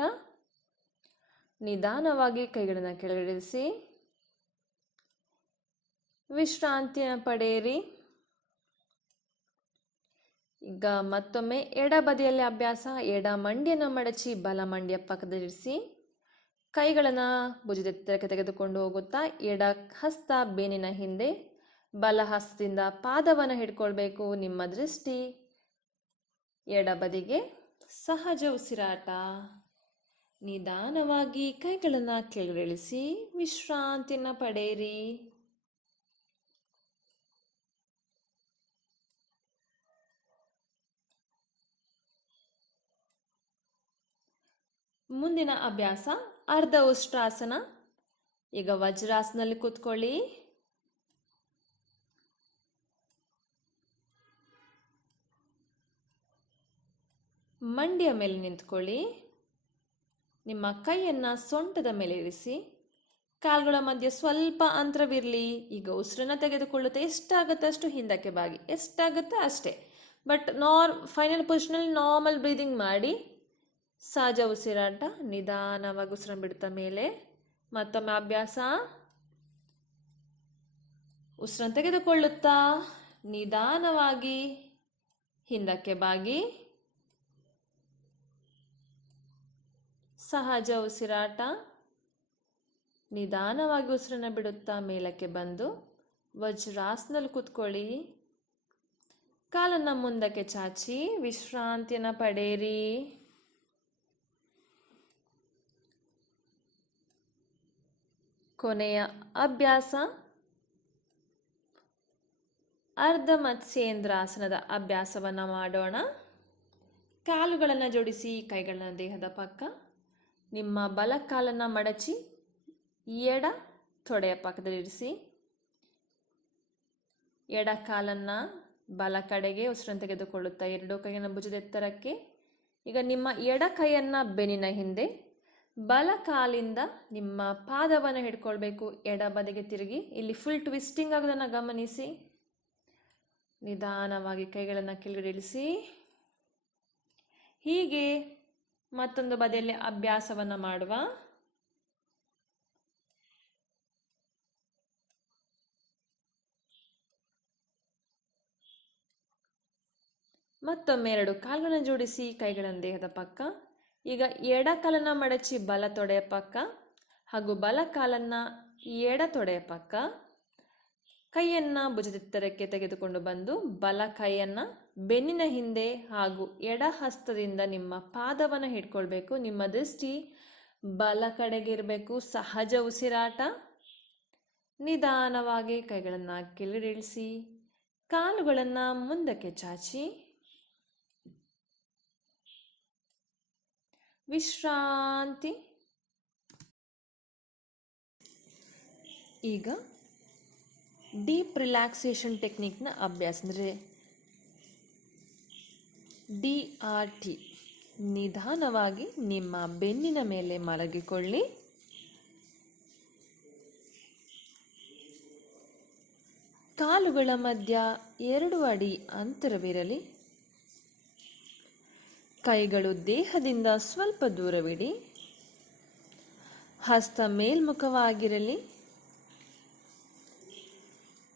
ನಿಧಾನವಾಗಿ ಕೈಗಳನ್ನು ಕೆಳಗಿಳಿಸಿ ವಿಶ್ರಾಂತಿಯನ್ನು ಪಡೆಯಿರಿ. ಈಗ ಮತ್ತೊಮ್ಮೆ ಎಡ ಬದಿಯಲ್ಲಿ ಅಭ್ಯಾಸ. ಎಡ ಮಂಡಿಯನ್ನು ಮಡಚಿ ಬಲ ಮಂಡಿಯ ಪಕ್ಕದಲ್ಲಿರಿಸಿ ಕೈಗಳನ್ನು ಭುಜದ ಎತ್ತರಕ್ಕೆ ತೆಗೆದುಕೊಂಡು ಹೋಗುತ್ತಾ ಎಡ ಹಸ್ತ ಬೆನ್ನಿನ ಹಿಂದೆ, ಬಲ ಹಸ್ತದಿಂದ ಪಾದವನ್ನು ಹಿಡ್ಕೊಳ್ಬೇಕು. ನಿಮ್ಮ ದೃಷ್ಟಿ ಎಡ ಬದಿಗೆ. ಸಹಜ ಉಸಿರಾಟ. ನಿಧಾನವಾಗಿ ಕೈಗಳನ್ನು ಕೆಳಗಿಳಿಸಿ ವಿಶ್ರಾಂತಿಯನ್ನು ಪಡೆಯಿರಿ. ಮುಂದಿನ ಅಭ್ಯಾಸ ಅರ್ಧ ಉಷ್ಟ್ರಾಸನ. ಈಗ ವಜ್ರಾಸನಲ್ಲಿ ಕೂತ್ಕೊಳ್ಳಿ. ಮಂಡಿಯ ಮೇಲೆ ನಿಂತ್ಕೊಳ್ಳಿ. ನಿಮ್ಮ ಕೈಯನ್ನು ಸೊಂಟದ ಮೇಲೆ ಇರಿಸಿ. ಕಾಲುಗಳ ಮಧ್ಯೆ ಸ್ವಲ್ಪ ಅಂತರವಿರಲಿ. ಈಗ ಉಸಿರನ್ನು ತೆಗೆದುಕೊಳ್ಳುತ್ತೆ. ಎಷ್ಟಾಗುತ್ತೆ ಅಷ್ಟು ಹಿಂದಕ್ಕೆ ಬಾಗಿ. ಎಷ್ಟಾಗುತ್ತೆ ಅಷ್ಟೇ. ಬಟ್ ಫೈನಲ್ ಪೊಸಿಷನಲ್ಲಿ ನಾರ್ಮಲ್ ಬ್ರೀದಿಂಗ್ ಮಾಡಿ. ಸಹಜ ಉಸಿರಾಟ. ನಿಧಾನವಾಗಿ ಉಸಿರನ್ನು ಬಿಡುತ್ತಾ ಮೇಲೆ. ಮತ್ತೊಮ್ಮೆ ಅಭ್ಯಾಸ. ಉಸಿರನ್ನು ತೆಗೆದುಕೊಳ್ಳುತ್ತಾ ನಿಧಾನವಾಗಿ ಹಿಂದಕ್ಕೆ ಬಾಗಿ. ಸಹಜ ಉಸಿರಾಟ. ನಿಧಾನವಾಗಿ ಉಸಿರನ್ನು ಬಿಡುತ್ತಾ ಮೇಲಕ್ಕೆ ಬಂದು ವಜ್ರಾಸನದಲ್ಲಿ ಕೂತ್ಕೊಳ್ಳಿ. ಕಾಲನ್ನು ಮುಂದಕ್ಕೆ ಚಾಚಿ ವಿಶ್ರಾಂತಿಯನ್ನು ಪಡೆಯಿರಿ. ಕೊನೆಯ ಅಭ್ಯಾಸ ಅರ್ಧ ಮತ್ಸ್ಯೇಂದ್ರಾಸನದ ಅಭ್ಯಾಸವನ್ನು ಮಾಡೋಣ. ಕಾಲುಗಳನ್ನು ಜೋಡಿಸಿ ಕೈಗಳನ್ನು ದೇಹದ ಪಕ್ಕ. ನಿಮ್ಮ ಬಲ ಕಾಲನ್ನು ಮಡಚಿ ಎಡ ತೊಡೆಯ ಪಕ್ಕದಲ್ಲಿರಿಸಿ. ಎಡ ಕಾಲನ್ನು ಬಲ ಕಡೆಗೆ ಉಸಿರನ್ನು ತೆಗೆದುಕೊಳ್ಳುತ್ತಾ ಎರಡು ಕೈಯನ್ನು ಭುಜದ ಎತ್ತರಕ್ಕೆ. ಈಗ ನಿಮ್ಮ ಎಡ ಕೈಯನ್ನು ಬೆನ್ನಿನ ಹಿಂದೆ, ಬಲ ಕಾಲಿಂದ ನಿಮ್ಮ ಪಾದವನ್ನು ಹಿಡ್ಕೊಳ್ಬೇಕು. ಎಡ ಬದಿಗೆ ತಿರುಗಿ. ಇಲ್ಲಿ ಫುಲ್ ಟ್ವಿಸ್ಟಿಂಗ್ ಆಗೋದನ್ನು ಗಮನಿಸಿ. ನಿಧಾನವಾಗಿ ಕೈಗಳನ್ನು ಕೆಳಗಡೆ ಇಳಿಸಿ. ಹೀಗೆ ಮತ್ತೊಂದು ಬದಿಯಲ್ಲಿ ಅಭ್ಯಾಸವನ್ನು ಮಾಡುವ. ಮತ್ತೊಮ್ಮೆ ಎರಡು ಕಾಲುಗಳನ್ನು ಜೋಡಿಸಿ ಕೈಗಳನ್ನು ದೇಹದ ಪಕ್ಕ. ಈಗ ಎಡ ಕಾಲನ್ನು ಮಡಚಿ ಬಲ ತೊಡೆಯ ಪಕ್ಕ ಹಾಗೂ ಬಲ ಕಾಲನ್ನು ಎಡ ತೊಡೆಯ ಪಕ್ಕ. ಕೈಯನ್ನು ಭುಜದೆತ್ತರಕ್ಕೆ ತೆಗೆದುಕೊಂಡು ಬಂದು ಬಲ ಕೈಯನ್ನು ಬೆನ್ನಿನ ಹಿಂದೆ ಹಾಗೂ ಎಡ ಹಸ್ತದಿಂದ ನಿಮ್ಮ ಪಾದವನ್ನು ಹಿಡ್ಕೊಳ್ಬೇಕು. ನಿಮ್ಮ ದೃಷ್ಟಿ ಬಲ ಕಡೆಗೆ ಇರಬೇಕು. ಸಹಜ ಉಸಿರಾಟ. ನಿಧಾನವಾಗಿ ಕೈಗಳನ್ನು ಕೆಳಗಿಳಿಸಿ ಕಾಲುಗಳನ್ನು ಮುಂದಕ್ಕೆ ಚಾಚಿ ವಿಶ್ರಾಂತಿ. ಈಗ ಡೀಪ್ ರಿಲ್ಯಾಕ್ಸೇಷನ್ ಟೆಕ್ನಿಕ್ನ ಅಭ್ಯಾಸ ಅಂದರೆ DRT. ನಿಧಾನವಾಗಿ ನಿಮ್ಮ ಬೆನ್ನಿನ ಮೇಲೆ ಮಲಗಿಕೊಳ್ಳಿ. ಕಾಲುಗಳ ಮಧ್ಯ 2 ಅಡಿ ಅಂತರವಿರಲಿ. ಕೈಗಳು ದೇಹದಿಂದ ಸ್ವಲ್ಪ ದೂರವಿಡಿ. ಹಸ್ತ ಮೇಲ್ಮುಖವಾಗಿರಲಿ.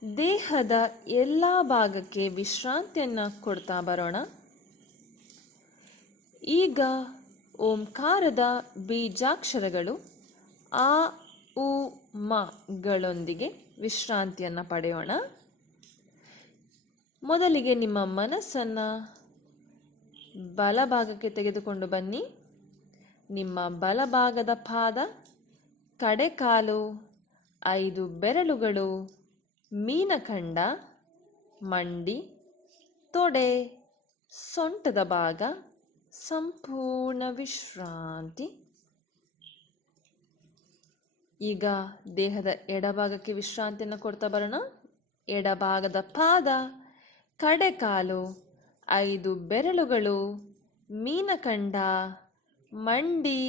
ದೇಹದ ಎಲ್ಲ ಭಾಗಕ್ಕೆ ವಿಶ್ರಾಂತಿಯನ್ನು ಕೊಡ್ತಾ ಬರೋಣ. ಈಗ ಓಂಕಾರದ ಬೀಜಾಕ್ಷರಗಳು ಆ ಉ ಮಗಳೊಂದಿಗೆ ವಿಶ್ರಾಂತಿಯನ್ನು ಪಡೆಯೋಣ. ಮೊದಲಿಗೆ ನಿಮ್ಮ ಮನಸ್ಸನ್ನು ಬಲಭಾಗಕ್ಕೆ ತೆಗೆದುಕೊಂಡು ಬನ್ನಿ. ನಿಮ್ಮ ಬಲಭಾಗದ ಪಾದ, ಕಡೆಕಾಲು, 5 ಬೆರಳುಗಳು, ಮೀನಖಂಡ, ಮಂಡಿ, ತೊಡೆ, ಸೊಂಟದ ಭಾಗ ಸಂಪೂರ್ಣ ವಿಶ್ರಾಂತಿ. ಈಗ ದೇಹದ ಎಡಭಾಗಕ್ಕೆ ವಿಶ್ರಾಂತಿಯನ್ನು ಕೊಡ್ತಾ ಬರೋಣ. ಎಡಭಾಗದ ಪಾದ, ಕಡೆಕಾಲು, 5 ಬೆರಳುಗಳು, ಮೀನಖಂಡ, ಮಂಡಿ,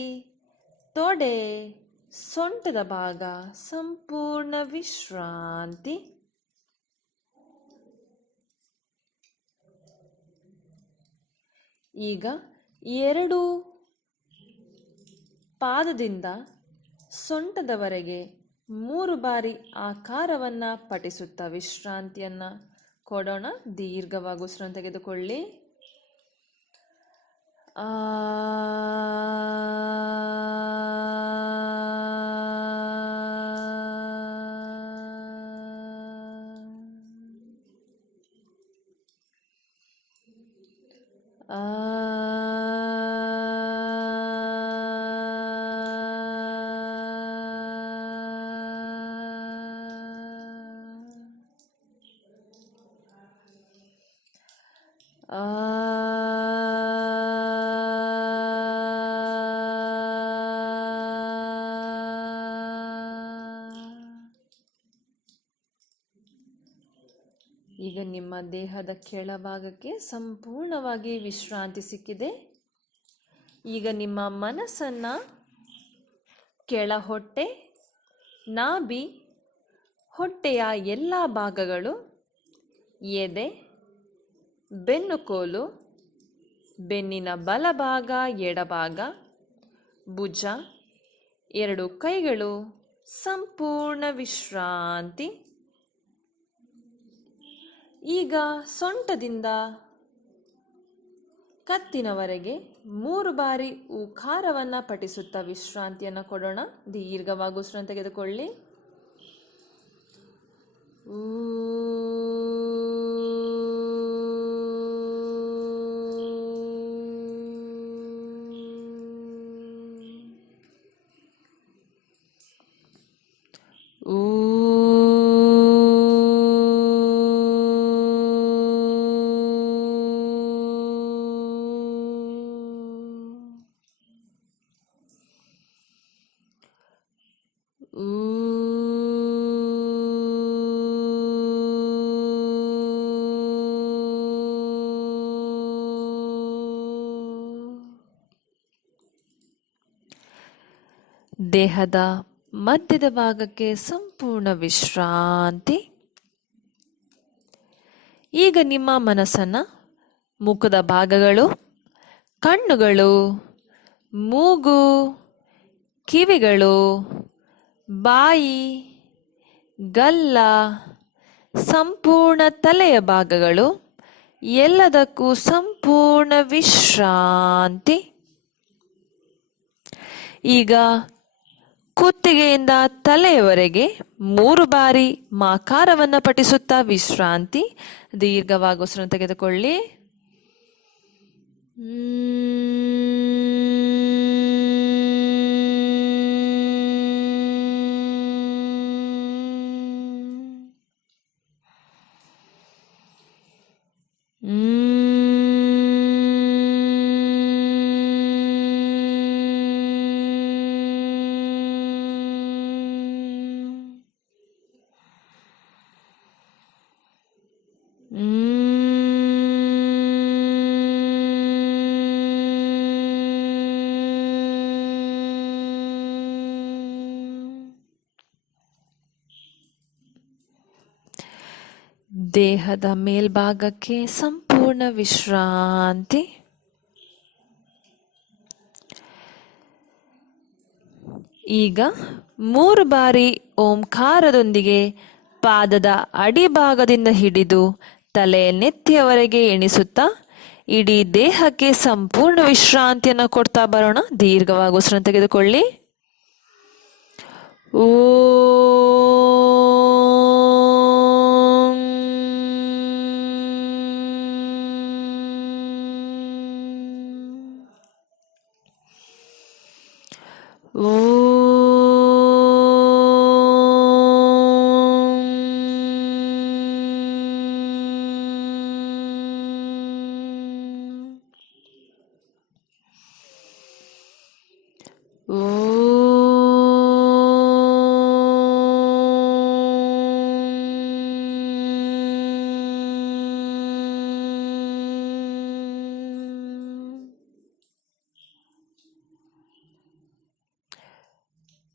ತೊಡೆ, ಸೊಂಟದ ಭಾಗ ಸಂಪೂರ್ಣ ವಿಶ್ರಾಂತಿ. ಈಗ 2 ಪಾದದಿಂದ ಸೊಂಟದವರೆಗೆ 3 ಬಾರಿ ಆಕಾರವನ್ನು ಪಠಿಸುತ್ತಾ ವಿಶ್ರಾಂತಿಯನ್ನು ಕೊಡೋಣ. ದೀರ್ಘವಾಗಿ ಉಸಿರನ್ನು ತೆಗೆದುಕೊಳ್ಳಿ. ಈಗ ನಿಮ್ಮ ದೇಹದ ಕೆಳಭಾಗಕ್ಕೆ ಸಂಪೂರ್ಣವಾಗಿ ವಿಶ್ರಾಂತಿ ಸಿಕ್ಕಿದೆ. ಈಗ ನಿಮ್ಮ ಮನಸ್ಸನ್ನು ಕೆಳ ಹೊಟ್ಟೆ, ನಾಭಿ, ಹೊಟ್ಟೆಯ ಎಲ್ಲ ಭಾಗಗಳು, ಎದೆ, ಬೆನ್ನುಕೋಲು, ಬೆನ್ನಿನ ಬಲಭಾಗ, ಎಡಭಾಗ, ಭುಜ, 2 ಕೈಗಳು ಸಂಪೂರ್ಣ ವಿಶ್ರಾಂತಿ. ಈಗ ಸೊಂಟದಿಂದ ಕತ್ತಿನವರೆಗೆ 3 ಬಾರಿ ಉಕಾರವನ್ನು ಪಠಿಸುತ್ತಾ ವಿಶ್ರಾಂತಿಯನ್ನು ಕೊಡೋಣ. ದೀರ್ಘವಾಗಿ ಉಸಿರನ್ನು ತೆಗೆದುಕೊಳ್ಳಿ. ದೇಹದ ಮಧ್ಯದ ಭಾಗಕ್ಕೆ ಸಂಪೂರ್ಣ ವಿಶ್ರಾಂತಿ. ಈಗ ನಿಮ್ಮ ಮನಸ್ಸನ್ನು ಮುಖದ ಭಾಗಗಳು, ಕಣ್ಣುಗಳು, ಮೂಗು, ಕಿವಿಗಳು, ಬಾಯಿ, ಗಲ್ಲ, ಸಂಪೂರ್ಣ ತಲೆಯ ಭಾಗಗಳು ಎಲ್ಲದಕ್ಕೂ ಸಂಪೂರ್ಣ ವಿಶ್ರಾಂತಿ. ಈಗ ಕುತ್ತಿಗೆಯಿಂದ ತಲೆಯವರೆಗೆ 3 ಬಾರಿ ಮಾಕಾರವನ್ನು ಪಠಿಸುತ್ತಾ ವಿಶ್ರಾಂತಿ. ದೀರ್ಘವಾಗಿ ಉಸಿರನ್ನು ತೆಗೆದುಕೊಳ್ಳಿ. ದೇಹದ ಮೇಲ್ಭಾಗಕ್ಕೆ ಸಂಪೂರ್ಣ ವಿಶ್ರಾಂತಿ. ಈಗ 3 ಬಾರಿ ಓಂಕಾರದೊಂದಿಗೆ ಪಾದದ ಅಡಿಭಾಗದಿಂದ ಹಿಡಿದು ತಲೆ ನೆತ್ತಿಯವರೆಗೆ ಎಣಿಸುತ್ತಾ ಇಡೀ ದೇಹಕ್ಕೆ ಸಂಪೂರ್ಣ ವಿಶ್ರಾಂತಿಯನ್ನು ಕೊಡ್ತಾ ಬರೋಣ. ದೀರ್ಘವಾಗಿ ಉಸಿರನ್ನು ತೆಗೆದುಕೊಳ್ಳಿ.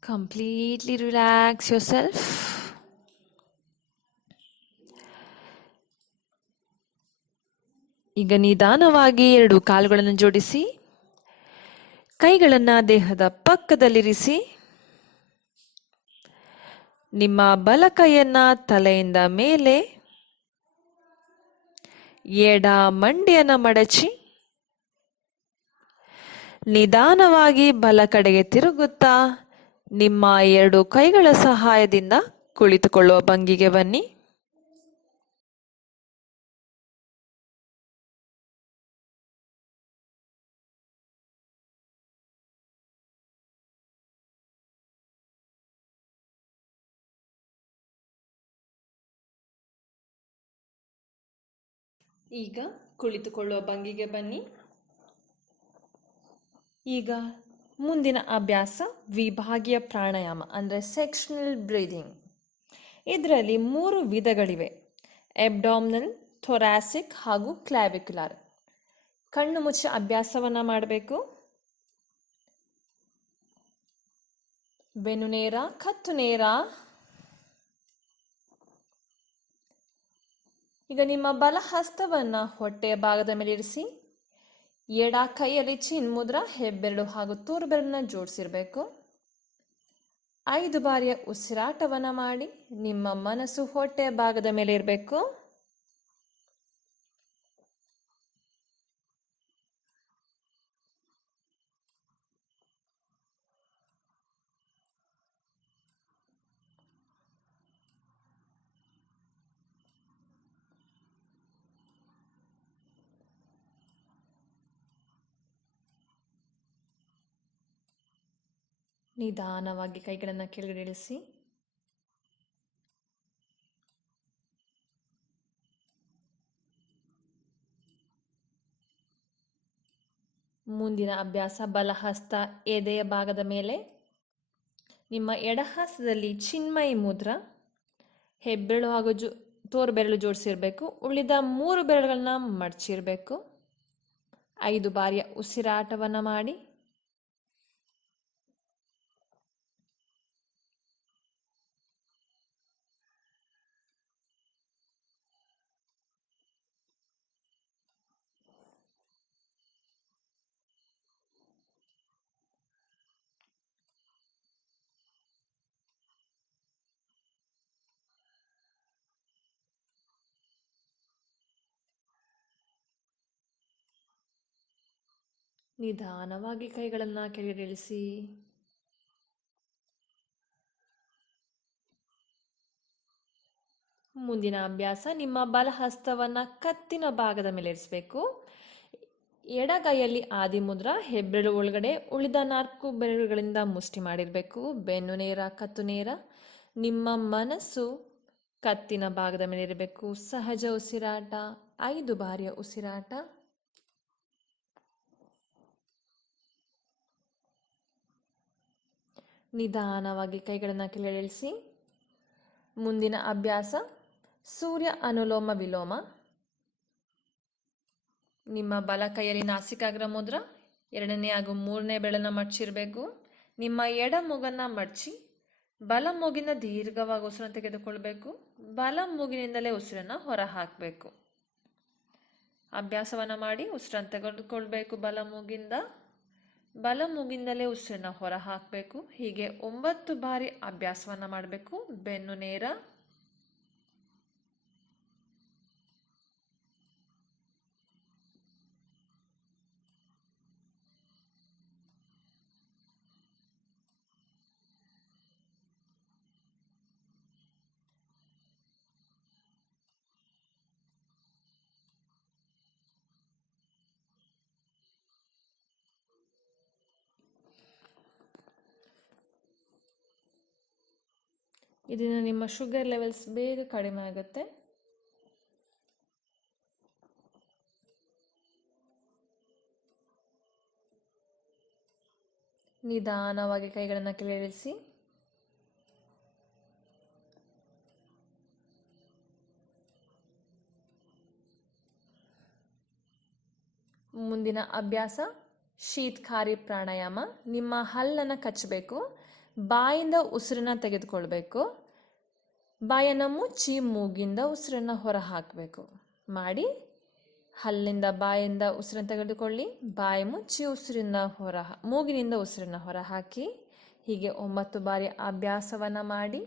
Completely relax yourself. ಈಗ ನಿಧಾನವಾಗಿ 2 ಕಾಲುಗಳನ್ನು ಜೋಡಿಸಿ ಕೈಗಳನ್ನು ದೇಹದ ಪಕ್ಕದಲ್ಲಿರಿಸಿ ನಿಮ್ಮ ಬಲ ಕೈಯನ್ನ ತಲೆಯಿಂದ ಮೇಲೆ, ಎಡ ಮಂಡಿಯನ್ನು ಮಡಚಿ ನಿಧಾನವಾಗಿ ಬಲ ಕಡೆಗೆ ತಿರುಗುತ್ತಾ ನಿಮ್ಮ 2 ಕೈಗಳ ಸಹಾಯದಿಂದ ಕುಳಿತುಕೊಳ್ಳುವ ಭಂಗಿಗೆ ಬನ್ನಿ. ಈಗ ಕುಳಿತುಕೊಳ್ಳುವ ಭಂಗಿಗೆ ಬನ್ನಿ. ಈಗ ಮುಂದಿನ ಅಭ್ಯಾಸ ವಿಭಾಗೀಯ ಪ್ರಾಣಾಯಾಮ ಅಂದರೆ ಸೆಕ್ಷನಲ್ ಬ್ರೀದಿಂಗ್. ಇದರಲ್ಲಿ 3 ವಿಧಗಳಿವೆ: ಎಬ್ಡಾಮಿನಲ್, ಥೊರಾಸಿಕ್ ಹಾಗೂ ಕ್ಲಾವಿಕ್ಯುಲರ್. ಕಣ್ಣು ಮುಚ್ಚಿ ಅಭ್ಯಾಸವನ್ನು ಮಾಡಬೇಕು. ಬೆನ್ನು ನೇರ, ಕತ್ತು ನೇರ. ಈಗ ನಿಮ್ಮ ಬಲ ಹಸ್ತವನ್ನು ಹೊಟ್ಟೆಯ ಭಾಗದ ಮೇಲೆ ಇರಿಸಿ, ಎಡ ಕೈಯಲ್ಲಿ ಚಿನ್ಮುದ್ರ, ಹೆಬ್ಬೆರಳು ಹಾಗೂ ತೋರು ಬೆರಳನ್ನ ಜೋಡಿಸಿರಬೇಕು. 5 ಬಾರಿಯ ಉಸಿರಾಟವನ್ನು ಮಾಡಿ ನಿಮ್ಮ ಮನಸ್ಸು ಹೊಟ್ಟೆಯ ಭಾಗದ ಮೇಲೆ ಇರಬೇಕು. ನಿಧಾನವಾಗಿ ಕೈಗಳನ್ನು ಕೆಳಗಡೆ ಇಳಿಸಿ. ಮುಂದಿನ ಅಭ್ಯಾಸ ಬಲಹಸ್ತ ಎದೆಯ ಭಾಗದ ಮೇಲೆ, ನಿಮ್ಮ ಎಡಹಸ್ತದಲ್ಲಿ ಚಿನ್ಮಯಿ ಮುದ್ರ, ಹೆಬ್ಬೆರಳು ಹಾಗೂ ತೋರು ಬೆರಳು ಜೋಡಿಸಿರಬೇಕು. ಉಳಿದ 3 ಬೆರಳುಗಳನ್ನ ಮಡಚಿರಬೇಕು. 5 ಬಾರಿಯ ಉಸಿರಾಟವನ್ನು ಮಾಡಿ. ನಿಧಾನವಾಗಿ ಕೈಗಳನ್ನು ಕೆಳಗಡೆ ಇಳಿಸಿ. ಮುಂದಿನ ಅಭ್ಯಾಸ, ನಿಮ್ಮ ಬಲಹಸ್ತವನ್ನು ಕತ್ತಿನ ಭಾಗದ ಮೇಲೆ ಇರಿಸಬೇಕು. ಎಡಗೈಯಲ್ಲಿ ಆದಿಮುದ್ರ, ಹೆಬ್ಬೆರಳು ಒಳಗಡೆ, ಉಳಿದ 4 ಬೆರಳುಗಳಿಂದ ಮುಷ್ಟಿ ಮಾಡಿರಬೇಕು. ಬೆನ್ನು ನೇರ, ಕತ್ತು ನೇರ. ನಿಮ್ಮ ಮನಸ್ಸು ಕತ್ತಿನ ಭಾಗದ ಮೇಲೆ ಇರಬೇಕು. ಸಹಜ ಉಸಿರಾಟ, 5 ಬಾರಿಯ ಉಸಿರಾಟ. ನಿಧಾನವಾಗಿ ಕೈಗಳನ್ನು ಕೆಳಗೆ ಇಳಿಸಿ. ಮುಂದಿನ ಅಭ್ಯಾಸ ಸೂರ್ಯ ಅನುಲೋಮ ವಿಲೋಮ. ನಿಮ್ಮ ಬಲ ಕೈಯಲ್ಲಿ ನಾಸಿಕಾಗ್ರ ಮುದ್ರ, 2ನೇ ಹಾಗೂ 3ನೇ ಬೆರಳನ್ನು ಮಡಚಿರಬೇಕು. ನಿಮ್ಮ ಎಡ ಮೂಗನ್ನು ಮಡಚಿ ಬಲ ಮೂಗಿನ ದೀರ್ಘವಾಗಿ ಉಸಿರನ್ನು ತೆಗೆದುಕೊಳ್ಬೇಕು. ಬಲ ಮೂಗಿನಿಂದಲೇ ಉಸಿರನ್ನು ಹೊರ ಹಾಕಬೇಕು. ಅಭ್ಯಾಸವನ್ನು ಮಾಡಿ ಉಸಿರನ್ನು ತೆಗೆದುಕೊಳ್ಬೇಕು ಬಲ ಮೂಗಿಂದ. ಬಲ ಮೂಗಿಂದಲೇ ಉಸಿರನ್ನು ಹೊರ ಹಾಕಬೇಕು. ಹೀಗೆ 9 ಬಾರಿ ಅಭ್ಯಾಸವನ್ನು ಮಾಡಬೇಕು. ಬೆನ್ನು ನೇರ. ಇದರಿಂದ ನಿಮ್ಮ ಶುಗರ್ ಲೆವೆಲ್ಸ್ ಬೇಗ ಕಡಿಮೆ ಆಗುತ್ತೆ. ನಿಧಾನವಾಗಿ ಕೈಗಳನ್ನು ಕೆಳಗಿಳಿಸಿ. ಮುಂದಿನ ಅಭ್ಯಾಸ ಶೀತಕಾರಿ ಪ್ರಾಣಾಯಾಮ. ನಿಮ್ಮ ಹಲ್ಲನ್ನು ಕಚ್ಚಬೇಕು. ಬಾಯಿಂದ ಉಸಿರನ್ನ ತೆಗೆದುಕೊಳ್ಬೇಕು. ಬಾಯನ್ನು ಮುಚ್ಚಿ ಮೂಗಿಂದ ಉಸಿರನ್ನು ಹೊರ ಹಾಕಬೇಕು. ಮಾಡಿ. ಹಲ್ಲಿಂದ ಬಾಯಿಂದ ಉಸಿರನ್ನು ತೆಗೆದುಕೊಳ್ಳಿ. ಬಾಯಿ ಮುಚ್ಚಿ ಮೂಗಿನಿಂದ ಉಸಿರನ್ನು ಹೊರ ಹಾಕಿ. ಹೀಗೆ 9 ಬಾರಿ ಅಭ್ಯಾಸವನ್ನು ಮಾಡಿ.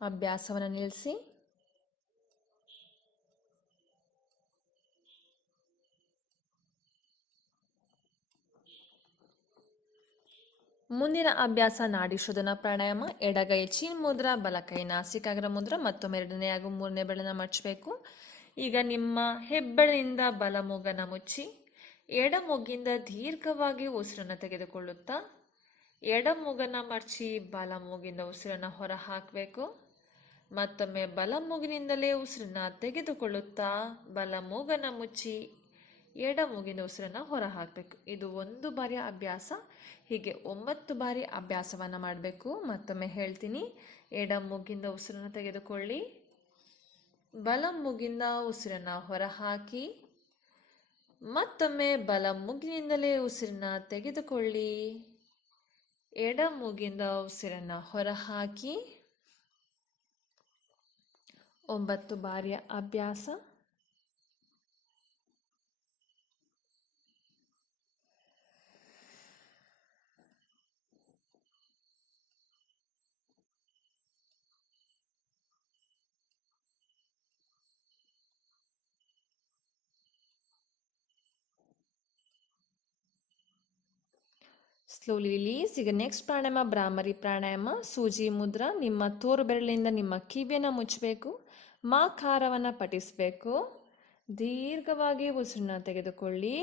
ಅಭ್ಯಾಸವನ್ನು ನಿಲ್ಲಿಸಿ. ಮುಂದಿನ ಅಭ್ಯಾಸ ನಾಡಿ ಶೋಧನಾ ಪ್ರಾಣಾಯಾಮ. ಎಡಗೈ ಚೀನ್ ಮುದ್ರ, ಬಲಕೈ ನಾಸಿಕಾಗ್ರ ಮುದ್ರ. ಮತ್ತೊಮ್ಮೆ 2ನೇ ಹಾಗೂ 3ನೇ ಬೆರಳನ್ನು ಮಡಚಬೇಕು. ಈಗ ನಿಮ್ಮ ಹೆಬ್ಬೆರಳಿನಿಂದ ಬಲ ಮೂಗನ್ನು ಮುಚ್ಚಿ ಎಡ ಮೂಗಿಂದ ದೀರ್ಘವಾಗಿ ಉಸಿರನ್ನು ತೆಗೆದುಕೊಳ್ಳುತ್ತಾ ಎಡ ಮೂಗನ್ನು ಮಡಚಿ ಬಲ ಮೂಗಿಂದ ಉಸಿರನ್ನು ಹೊರ ಹಾಕಬೇಕು. ಮತ್ತೊಮ್ಮೆ ಬಲ ಮೂಗಿನಿಂದಲೇ ಉಸಿರನ್ನು ತೆಗೆದುಕೊಳ್ಳುತ್ತಾ ಬಲ ಮೂಗನ್ನು ಮುಚ್ಚಿ ಎಡ ಮೂಗಿನ ಉಸಿರನ್ನು ಹೊರ ಹಾಕಬೇಕು. ಇದು 1 ಬಾರಿಯ ಅಭ್ಯಾಸ. ಹೀಗೆ 9 ಬಾರಿ ಅಭ್ಯಾಸವನ್ನು ಮಾಡಬೇಕು. ಮತ್ತೊಮ್ಮೆ ಹೇಳ್ತೀನಿ. ಎಡ ಮೂಗಿಂದ ಉಸಿರನ್ನು ತೆಗೆದುಕೊಳ್ಳಿ. ಬಲ ಮೂಗಿಂದ ಉಸಿರನ್ನು ಹೊರ ಹಾಕಿ. ಮತ್ತೊಮ್ಮೆ ಬಲ ಮೂಗಿನಿಂದಲೇ ಉಸಿರನ್ನು ತೆಗೆದುಕೊಳ್ಳಿ. ಎಡ ಮೂಗಿಂದ ಉಸಿರನ್ನು ಹೊರ ಹಾಕಿ. 9 ಬಾರಿಯ ಅಭ್ಯಾಸ. Slowly release. ಈಗ ನೆಕ್ಸ್ಟ್ ಪ್ರಾಣಾಯಾಮ ಭ್ರಾಮರಿ ಪ್ರಾಣಾಯಾಮ. ಸೂಜಿ ಮುದ್ರ. ನಿಮ್ಮ ತೋರು ಬೆರಳಿಂದ ನಿಮ್ಮ ಕಿವಿಯನ್ನು ಮುಚ್ಚಬೇಕು. ಮಾಕಾರವನ್ನು ಪಠಿಸಬೇಕು. ದೀರ್ಘವಾಗಿ ಉಸಿರನ್ನ ತೆಗೆದುಕೊಳ್ಳಿ.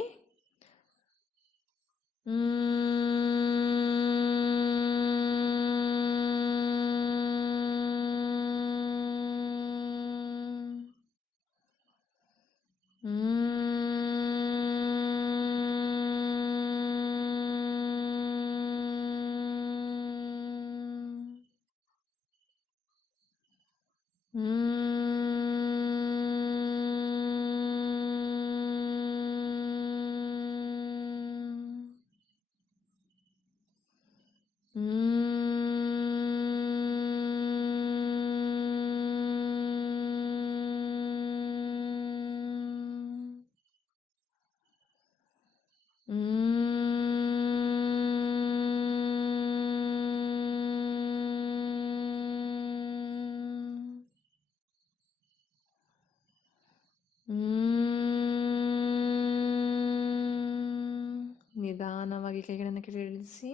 ನಿಧಾನವಾಗಿ ಕೈಗಳನ್ನು ಕೆಳಗಿಳಿಸಿ.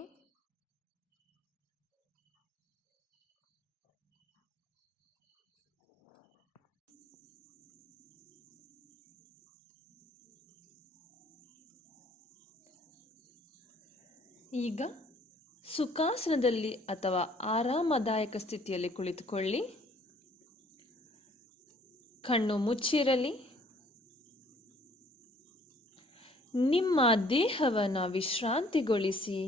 ಈಗ ಸುಖಾಸನದಲ್ಲಿ ಅಥವಾ ಆರಾಮದಾಯಕ ಸ್ಥಿತಿಯಲ್ಲಿ ಕುಳಿತುಕೊಳ್ಳಿ. ಕಣ್ಣು ಮುಚ್ಚಿರಲಿ. ನಿಮ್ಮ ದೇಹವನ್ನು ವಿಶ್ರಾಂತಿಗೊಳಿಸಿ.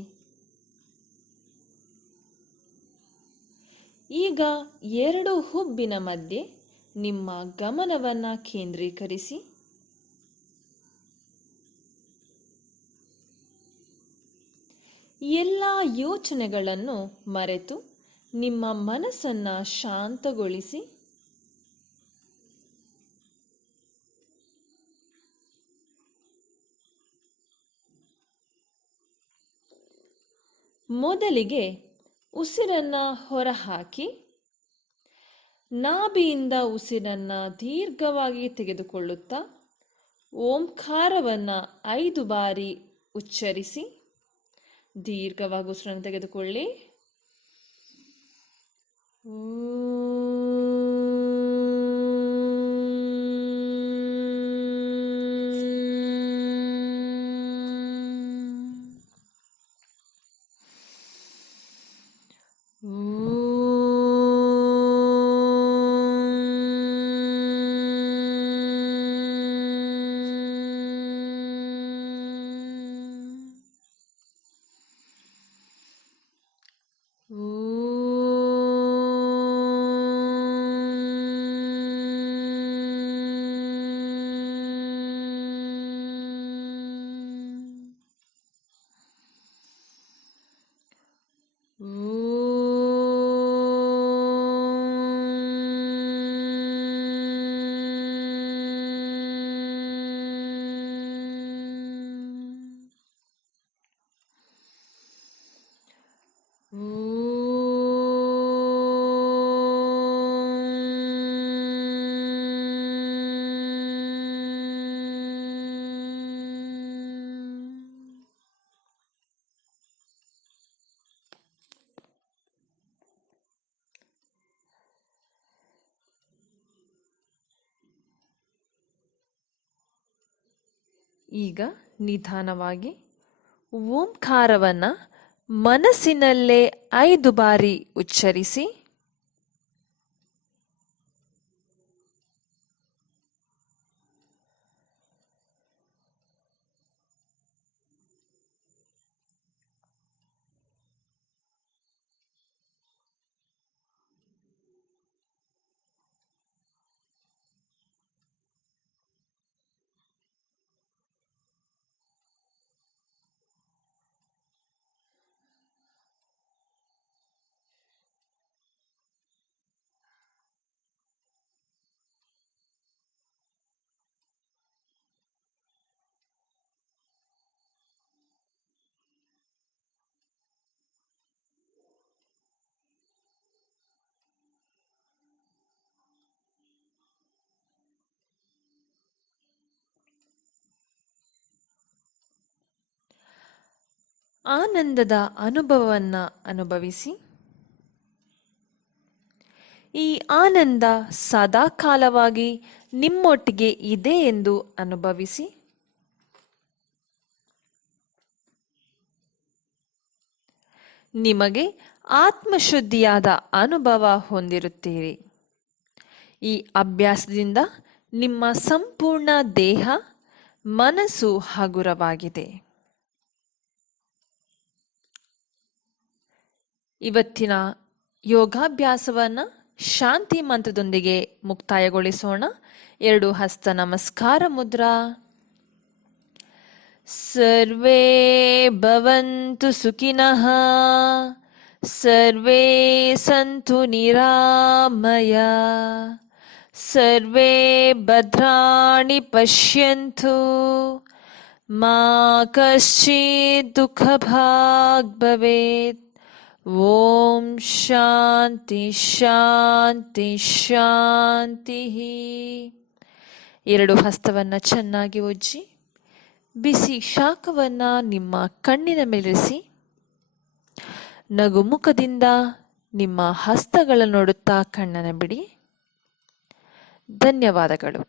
ಈಗ ಎರಡು ಹುಬ್ಬಿನ ಮಧ್ಯೆ ನಿಮ್ಮ ಗಮನವನ್ನು ಕೇಂದ್ರೀಕರಿಸಿ. ಎಲ್ಲ ಯೋಚನೆಗಳನ್ನು ಮರೆತು ನಿಮ್ಮ ಮನಸ್ಸನ್ನು ಶಾಂತಗೊಳಿಸಿ. ಮೊದಲಿಗೆ ಉಸಿರನ್ನು ಹೊರಹಾಕಿ ನಾಭಿಯಿಂದ ಉಸಿರನ್ನು ದೀರ್ಘವಾಗಿ ತೆಗೆದುಕೊಳ್ಳುತ್ತಾ ಓಂಕಾರವನ್ನು 5 ಬಾರಿ ಉಚ್ಚರಿಸಿ. ದೀರ್ಘವಾಗಿ ಉಸಿರನ್ನು ತೆಗೆದುಕೊಳ್ಳಿ. ಈಗ ನಿಧಾನವಾಗಿ ಓಂಕಾರವನ್ನು ಮನಸ್ಸಿನಲ್ಲೇ 5 ಬಾರಿ ಉಚ್ಚರಿಸಿ. ಆನಂದದ ಅನುಭವವನ್ನು ಅನುಭವಿಸಿ. ಈ ಆನಂದ ಸದಾಕಾಲವಾಗಿ ನಿಮ್ಮೊಟ್ಟಿಗೆ ಇದೆ ಎಂದು ಅನುಭವಿಸಿ. ನಿಮಗೆ ಆತ್ಮಶುದ್ಧಿಯಾದ ಅನುಭವ ಹೊಂದಿರುತ್ತೀರಿ. ಈ ಅಭ್ಯಾಸದಿಂದ ನಿಮ್ಮ ಸಂಪೂರ್ಣ ದೇಹ, ಮನಸ್ಸು ಹಗುರವಾಗಿದೆ. ಇವತ್ತಿನ ಯೋಗಾಭ್ಯಾಸವನ್ನು ಶಾಂತಿ ಮಂತ್ರದೊಂದಿಗೆ ಮುಕ್ತಾಯಗೊಳಿಸೋಣ. 2 ಹಸ್ತ ನಮಸ್ಕಾರ ಮುದ್ರಾ. ಸರ್ವೇ ಭವಂತು ಸುಖಿನಃ, ಸರ್ವೇ ಸಂತು ನಿರಾಮಯ, ಸರ್ವೇ ಭದ್ರಾಣಿ ಪಶ್ಯಂತು, ಮಾ ಕಶ್ಚಿತ್ ದುಃಖಭಾಗ್ ಭವೇತ್. ಓಂ ಶಾಂತಿ ಶಾಂತಿ ಶಾಂತಿ. 2 ಹಸ್ತವನ್ನು ಚೆನ್ನಾಗಿ ಉಜ್ಜಿ ಬಿಸಿ ಶಾಖವನ್ನು ನಿಮ್ಮ ಕಣ್ಣಿನ ಮೇಲಿರಿಸಿ. ನಗುಮುಖದಿಂದ ನಿಮ್ಮ ಹಸ್ತಗಳನ್ನು ನೋಡುತ್ತಾ ಕಣ್ಣನ್ನು ಬಿಡಿ. ಧನ್ಯವಾದಗಳು.